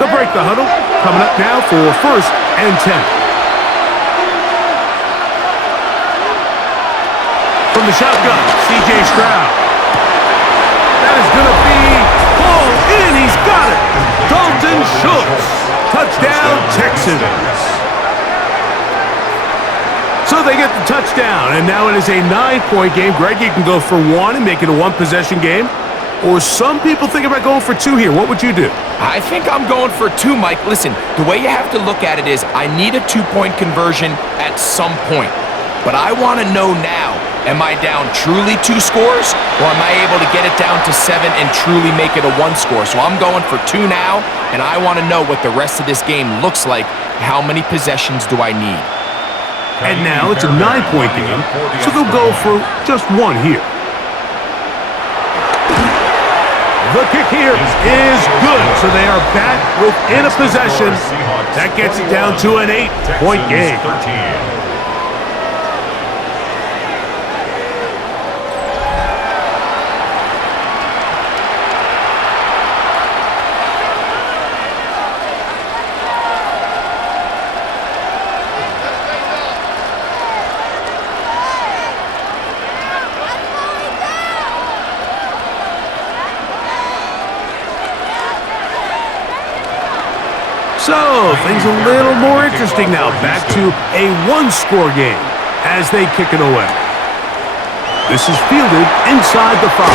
They'll break the huddle. Coming up now for 1st and 10. From the shotgun, C.J. Stroud. That is going to be pulled in. He's got it. Dalton Schultz. Touchdown, Texans. So they get the touchdown, and now it is a 9-point game. Greg, you can go for 1 and make it a 1-possession game. Or some people think about going for 2 here. What would you do? I think I'm going for 2, Mike. Listen, the way you have to look at it is I need a 2-point conversion at some point. But I want to know now, am I down truly 2 scores, or am I able to get it down to 7 and truly make it a 1 score? So I'm going for 2 now, and I want to know what the rest of this game looks like. How many possessions do I need? And now it's a 9-point game, so they'll go for just 1 here. The kick here is good, so they are back within a possession. That gets it down to an 8-point game. So, things a little more interesting now. Back to a 1-score game as they kick it away. This is fielded inside the 5.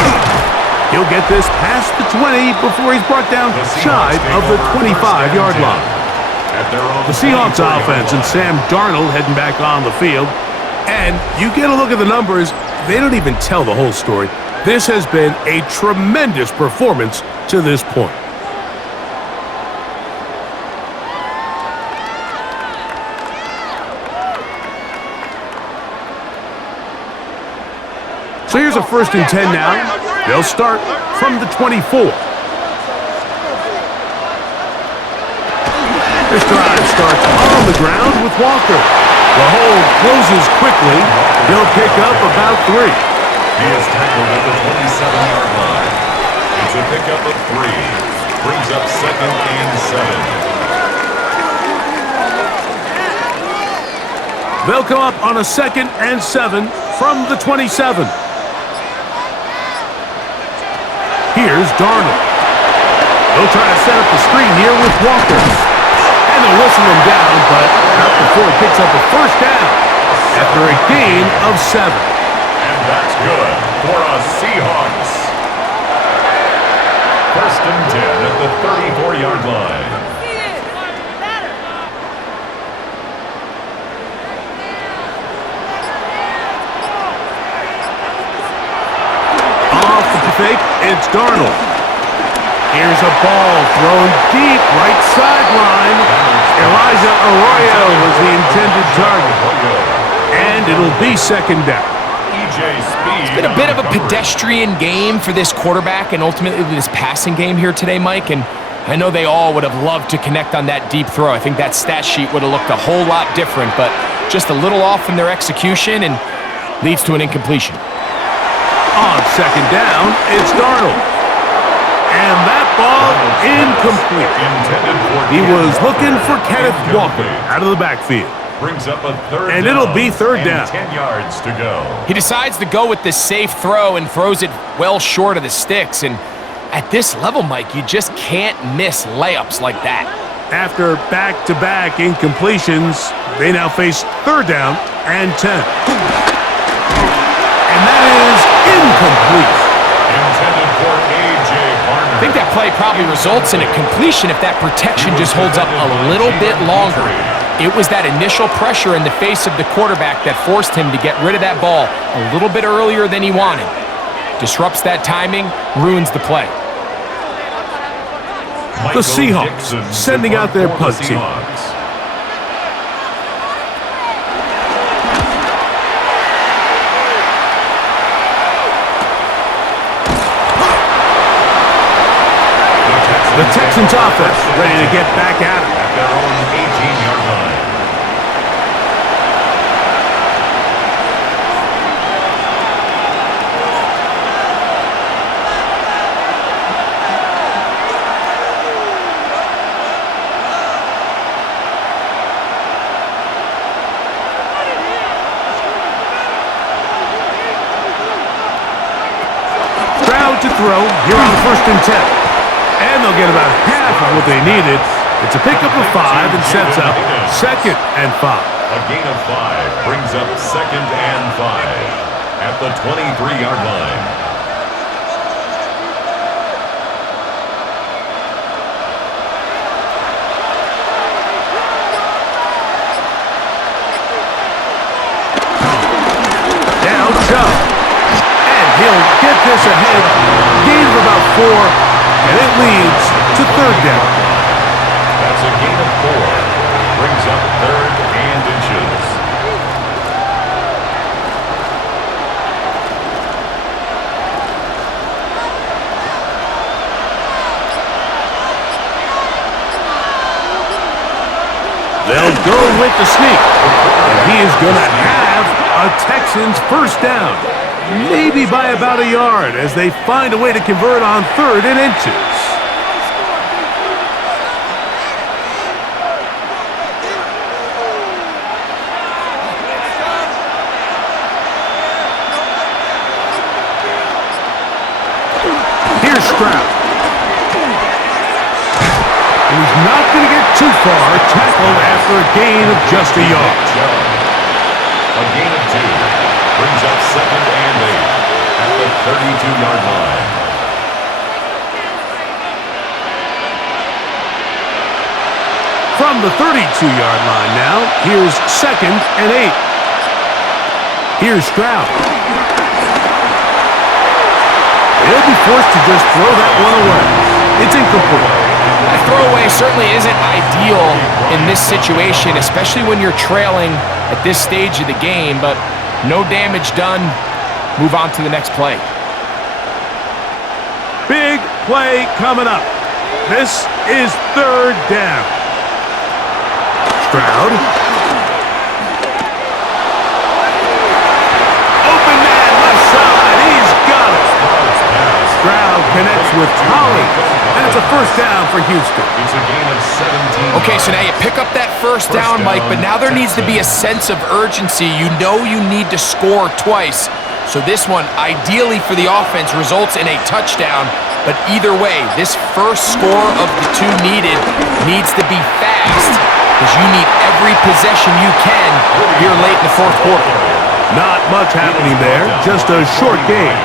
He'll get this past the 20 before he's brought down shy of the 25-yard line. The Seahawks offense and Sam Darnold heading back on the field. And you get a look at the numbers, they don't even tell the whole story. This has been a tremendous performance to this point. So here's a 1st and 10 now. They'll start from the 24. This drive starts on the ground with Walker. The hold closes quickly. They'll pick up about 3. He is tackled at the 27-yard line. It's a pickup of 3. Brings up 2nd and 7. They'll come up on a 2nd and 7 from the 27. Here's Darnold. They'll try to set up the screen here with Walker. And they'll whistle him down, but not before he picks up a 1st down after a gain of 7. And that's good for a Seahawks. 1st and 10 at the 34-yard line. Fake, it's Darnold. Here's a ball thrown deep, right sideline. Elijah Arroyo was the intended target. And it'll be 2nd down. It's been a bit of a pedestrian game for this quarterback and ultimately this passing game here today, Mike. And I know they all would have loved to connect on that deep throw. I think that stat sheet would have looked a whole lot different, but just a little off in their execution and leads to an incompletion. On 2nd down, it's Darnold. And that ball incomplete. He was looking for Kenneth Walker out of the backfield. Brings up a 3rd and it'll be 3rd down. 10 yards to go. He decides to go with the safe throw and throws it well short of the sticks. And at this level, Mike, you just can't miss layups like that. After back-to-back incompletions, they now face 3rd down and 10. And that is incomplete. Intended for A.J. Barner. I think that play probably results in a completion if that protection just holds up a little bit longer. It was that initial pressure in the face of the quarterback that forced him to get rid of that ball a little bit earlier than he wanted. Disrupts that timing, ruins the play. The Seahawks sending out their punt team. The Texans offense ready to get back at it. At their own 18-yard line. Stroud to throw here on 1st and 10. And they'll get about half of what they needed. It's a pickup of 5 and sets up 2nd and 5. A gain of 5 brings up 2nd and 5 at the 23-yard line. Now Chubb. And he'll get this ahead. Gain of about 4. And it leads to 3rd down. That's a gain of 4. Brings up 3rd and inches. They'll go with the sneak. And he is going to have a Texans 1st down. Maybe by about a yard as they find a way to convert on 3rd and inches. Here's Stroud. And he's not going to get too far. Tackled after a gain of just a yard. A gain of 2. Brings up 2nd and 8 at the 32-yard line. From the 32-yard line now, here's 2nd and 8. Here's Stroud. He'll be forced to just throw that one away. It's incomplete. That throwaway certainly isn't ideal in this situation, especially when you're trailing at this stage of the game, but no damage done. Move on to the next play. Big play coming up. This is 3rd down. Stroud. Open man left side. He's got it. Stroud connects with Collins. And it's a 1st down for Houston. It's a gain of 17. Okay, so now you pick up that 1st down, Mike, but now there needs to be a sense of urgency. You know you need to score twice. So this one, ideally for the offense, results in a touchdown. But either way, this first score of the 2 needed needs to be fast because you need every possession you can here late in the 4th quarter. Not much happening there, just a short gain.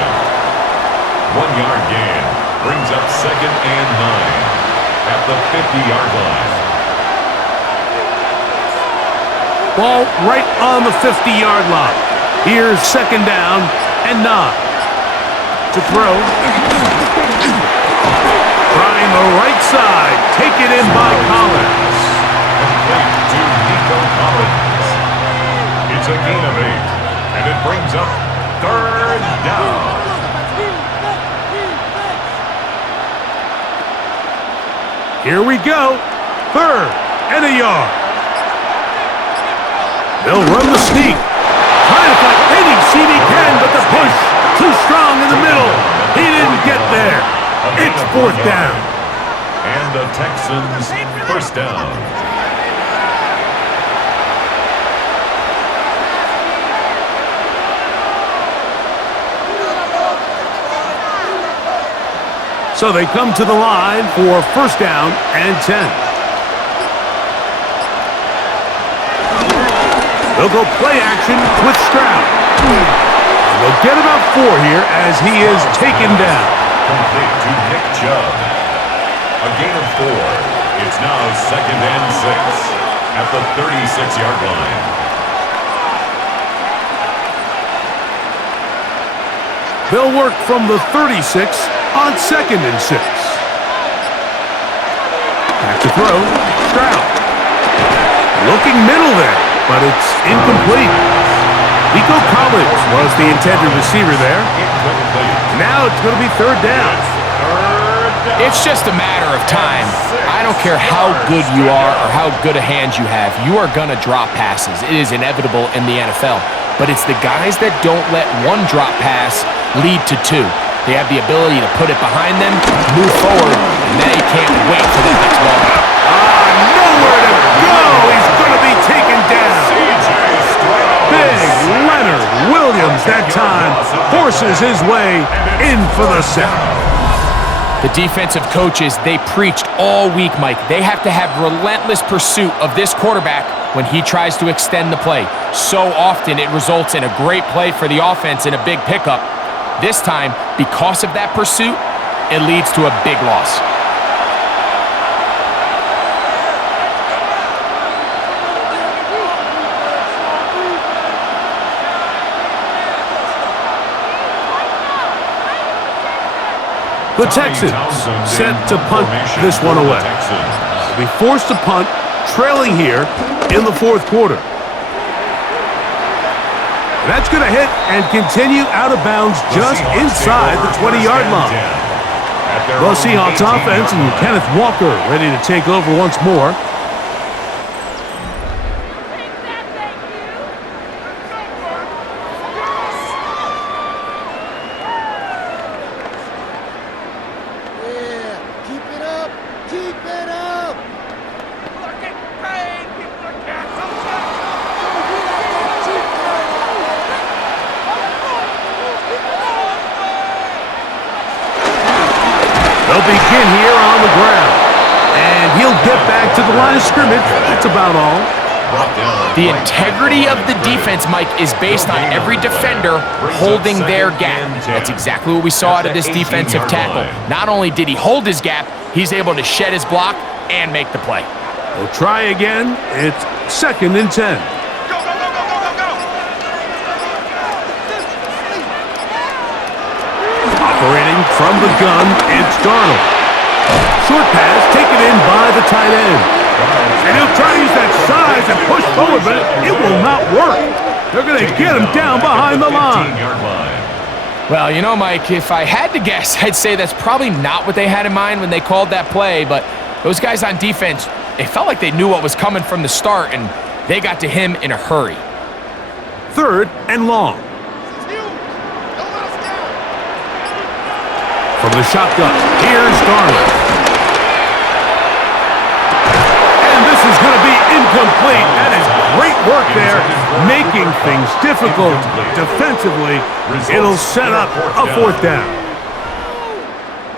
1-yard gain brings up 2nd and 9 at the 50-yard line. Ball right on the 50-yard line. Here's 2nd down and 9. To throw. Trying the right side. Taken in by Collins. Complete to Nico Collins. It's a gain of 8, and it brings up 3rd down. Here we go. 3rd and a yard. They'll run the sneak. Trying to find any seam he can, but the push too strong in the middle. He didn't get there. It's 4th down. And the Texans 1st down. So they come to the line for 1st down and 10. They'll go play action with Stroud. He'll get about 4 here as he is taken down. Complete to Nick Chubb. A gain of 4. It's now 2nd and 6 at the 36-yard line. They'll work from the 36 on 2nd and 6. Back to throw. Stroud. Looking middle there, but it's incomplete. Nico Collins was the intended receiver there. Now it's going to be 3rd down. It's just a matter of time. I don't care how good you are or how good a hand you have. You are going to drop passes. It is inevitable in the NFL. But it's the guys that don't let one drop pass lead to 2. They have the ability to put it behind them, move forward, and they can't wait for the next ball. Nowhere to go. He's going to be taken down. Big Leonard Williams that time forces his way in for the sack. The defensive coaches, they preached all week, Mike. They have to have relentless pursuit of this quarterback when he tries to extend the play. So often it results in a great play for the offense and a big pickup. This time, because of that pursuit, it leads to a big loss. The Texans set to punt this one away. They'll be forced to punt, trailing here in the 4th quarter. That's going to hit and continue out of bounds just inside the 20-yard line. The Seahawks offense and Kenneth Walker ready to take over once more. They'll begin here on the ground. And he'll get back to the line of scrimmage. That's about all. The integrity of the defense, Mike, is based on every defender holding their gap. That's exactly what we saw out of this defensive tackle. Not only did he hold his gap, he's able to shed his block and make the play. We'll try again. It's 2nd and 10. Operating from the gun, it's Darnold. Short pass taken in by the tight end. And he'll try to use that size and push forward, but it will not work. They're going to get him down behind the line. Well, you know, Mike, if I had to guess, I'd say that's probably not what they had in mind when they called that play, but those guys on defense, it felt like they knew what was coming from the start, and they got to him in a hurry. 3rd and long. From the shotgun, here's Darnold. And this is going to be incomplete. That is great work there, making things difficult defensively. It'll set up a 4th down.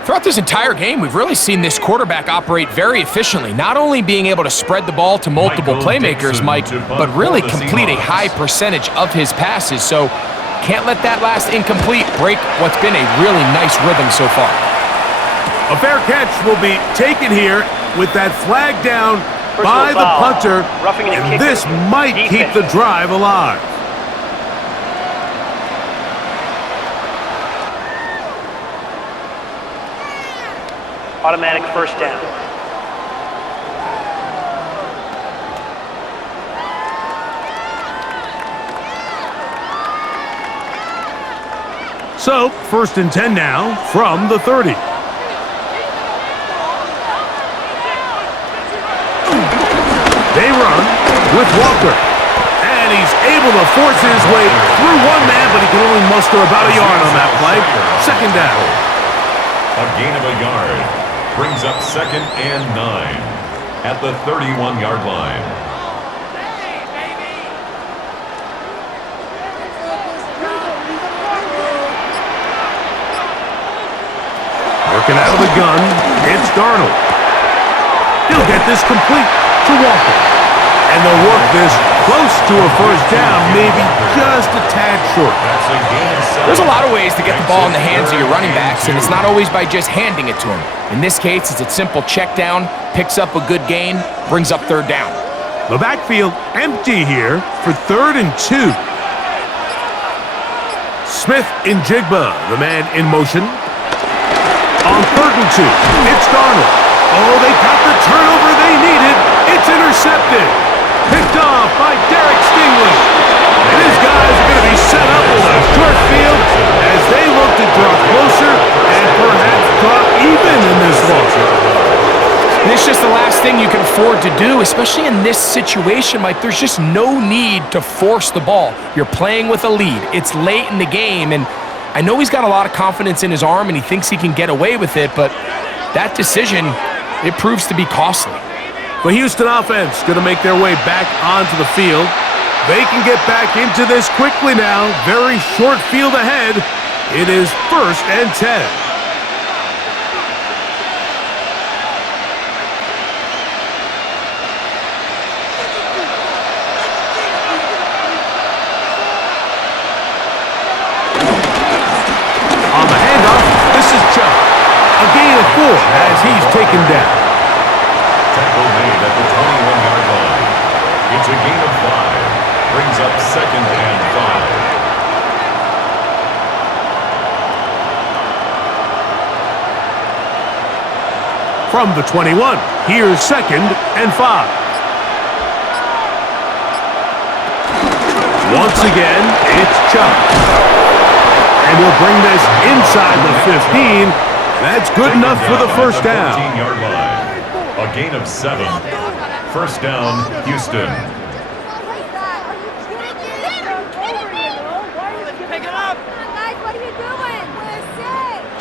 Throughout this entire game, we've really seen this quarterback operate very efficiently, not only being able to spread the ball to multiple playmakers, Mike, but really complete a high percentage of his passes. So can't let that last incomplete break what's been a really nice rhythm so far. A fair catch will be taken here with that flag down by the punter, and this might keep the drive alive. Automatic 1st down. So, 1st and 10 now from the 30. They run with Walker. And he's able to force his way through one man, but he can only muster about a yard on that play. 2nd down. A gain of a yard brings up 2nd and 9 at the 31-yard line. Working out of the gun, it's Darnold. He'll get this complete to Walker. And they'll work this close to a first down, maybe just a tad short. That's a gain of 7. There's a lot of ways to get the ball in the hands of your running backs, and it's not always by just handing it to them. In this case, it's a simple check down, picks up a good gain, brings up third down. The backfield empty here for 3rd and 2. Smith in Jigba, the man in motion. On 3rd and 2, it's Darnold. Oh, they got the turnover they needed. It's intercepted. Picked off by Derek Stingley. And his guys are going to be set up with a short field as they look to draw closer and perhaps draw even in this one. And it's just the last thing you can afford to do, especially in this situation, Mike. There's just no need to force the ball. You're playing with a lead. It's late in the game, and I know he's got a lot of confidence in his arm, and he thinks he can get away with it, but that decision, it proves to be costly. The Houston offense going to make their way back onto the field. They can get back into this quickly now. Very short field ahead. It is 1st and 10. On the handoff, this is Chubb. A gain of 4 as he's taken down. Tackle made at the 21-yard line. It's a gain of 5. Brings up 2nd and 5. From the 21, here's 2nd and 5. Once again, it's Chubb. And he'll bring this inside the 15. That's good enough for the first down. 14-yard line. A gain of 7. First down, Houston.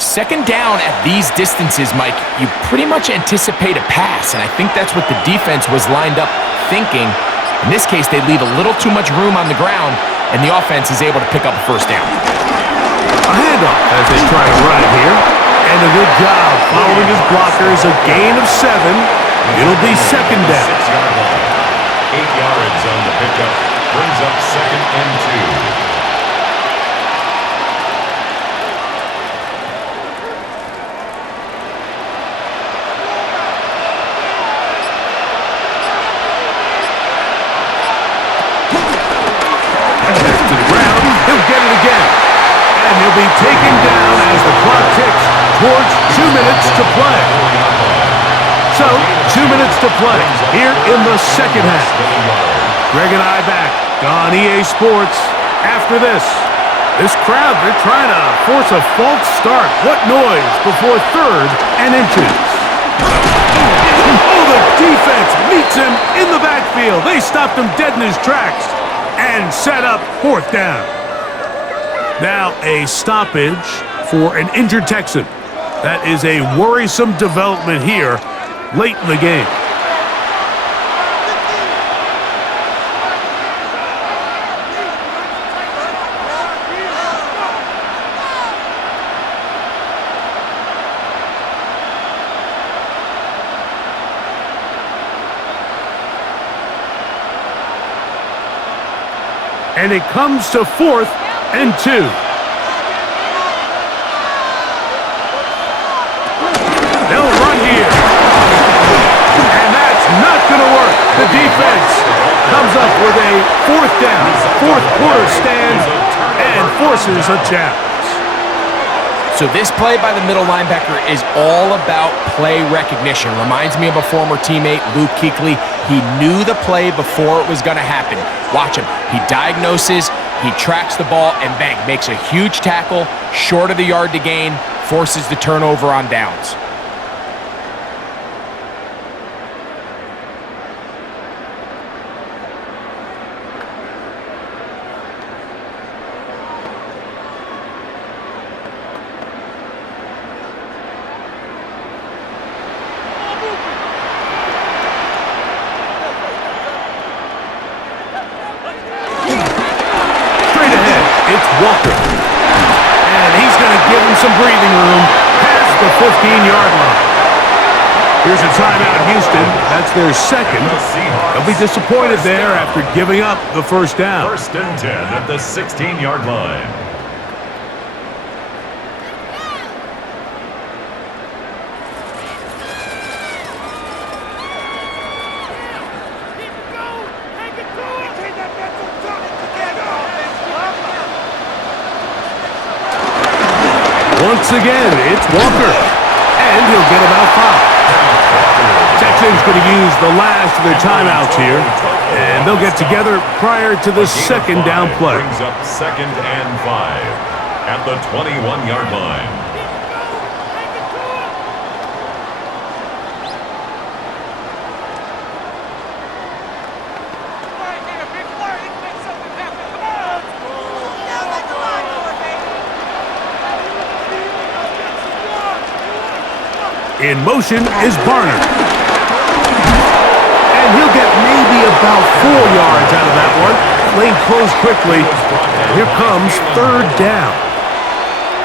Second down at these distances, Mike, you pretty much anticipate a pass, and I think that's what the defense was lined up thinking. In this case, they leave a little too much room on the ground, and the offense is able to pick up a first down. A handoff as they try to run it here. And a good job following his blockers. A gain of 7. It'll be 2nd down. 6-yard line. 8 yards on the pickup. Brings up 2nd and 2. To the ground. He'll get it again. And he'll be taken down as the clock ticks towards 2 minutes to play. So, 2 minutes to play here in the second half. Greg and I back on EA Sports after this. This crowd, they're trying to force a false start. What noise before 3rd and inches. Oh, the defense meets him in the backfield. They stopped him dead in his tracks and set up 4th down. Now a stoppage for an injured Texan. That is a worrisome development here late in the game. And it comes to 4th and 2. They'll run here. And that's not going to work. The defense comes up with a 4th down, 4th quarter stand, and forces a challenge. So this play by the middle linebacker is all about play recognition. Reminds me of a former teammate, Luke Kuechly. He knew the play before it was going to happen. Watch him. He diagnoses, he tracks the ball, and bang, makes a huge tackle, short of the yard to gain, forces the turnover on downs. Walker. And he's going to give him some breathing room past the 15-yard line. Here's a timeout, Houston. That's their second. They'll be disappointed there after giving up the first down. 1st and 10 at the 16-yard line. Once again, it's Walker. And he'll get about 5. Texans going to use the last of their timeouts here. And they'll get together prior to the second down play. Brings up 2nd and 5 at the 21-yard line. In motion is Barner. And he'll get maybe about 4 yards out of that one. Lane closed quickly. Here comes 3rd down.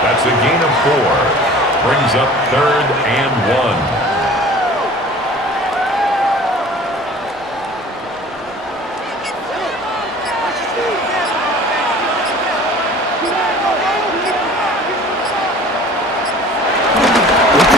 That's a gain of 4. Brings up 3rd and 1.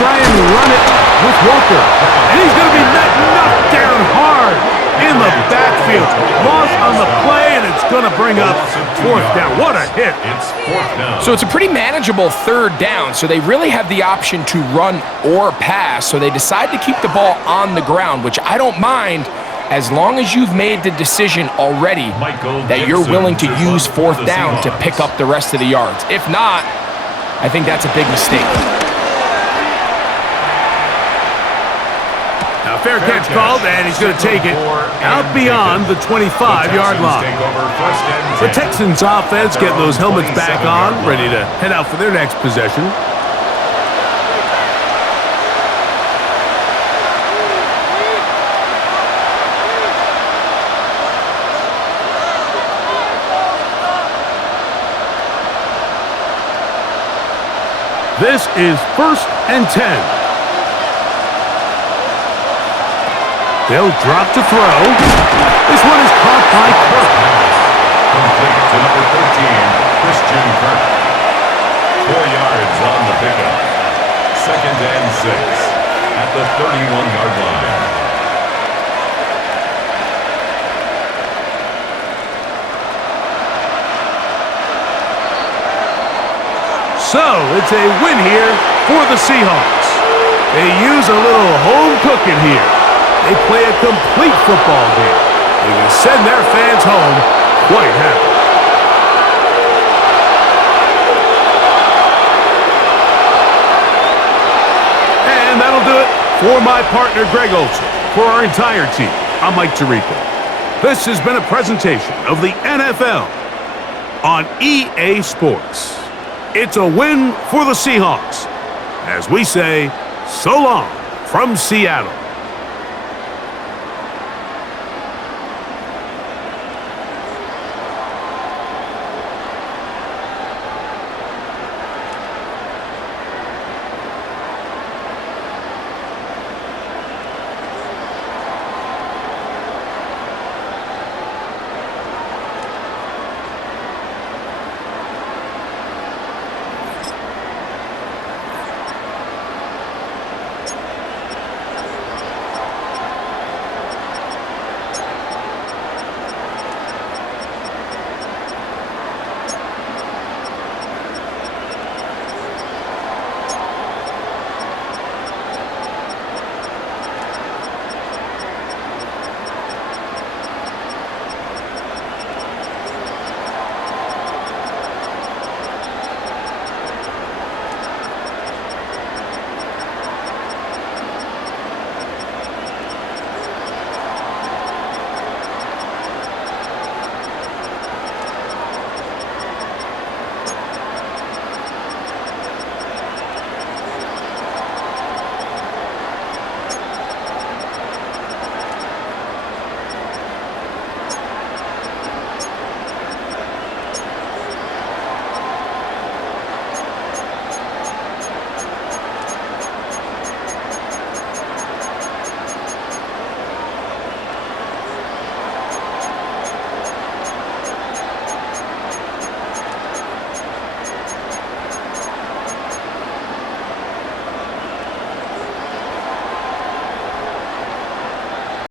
Try and run it with Walker. And he's going to be knocked down hard in the backfield. Loss on the play, and it's going to bring up 4th down. What a hit. It's 4th down. So it's a pretty manageable 3rd down, so they really have the option to run or pass, so they decide to keep the ball on the ground, which I don't mind as long as you've made the decision already that you're willing to use 4th down to pick up the rest of the yards. If not, I think that's a big mistake. Now, fair catch called, and he's going to take it out beyond the 25-yard line. The Texans offense getting those helmets back on, ready to head out for their next possession. This is 1st and 10. They'll drop to throw. This one is caught by Kirk. Complete to number 13, Christian Kirk. 4 yards on the pickup. 2nd and 6 at the 31-yard line. So, it's a win here for the Seahawks. They use a little home cooking here. They play a complete football game. They can send their fans home quite happy. And that'll do it for my partner, Greg Olson. For our entire team, I'm Mike Tirico. This has been a presentation of the NFL on EA Sports. It's a win for the Seahawks. As we say, so long from Seattle.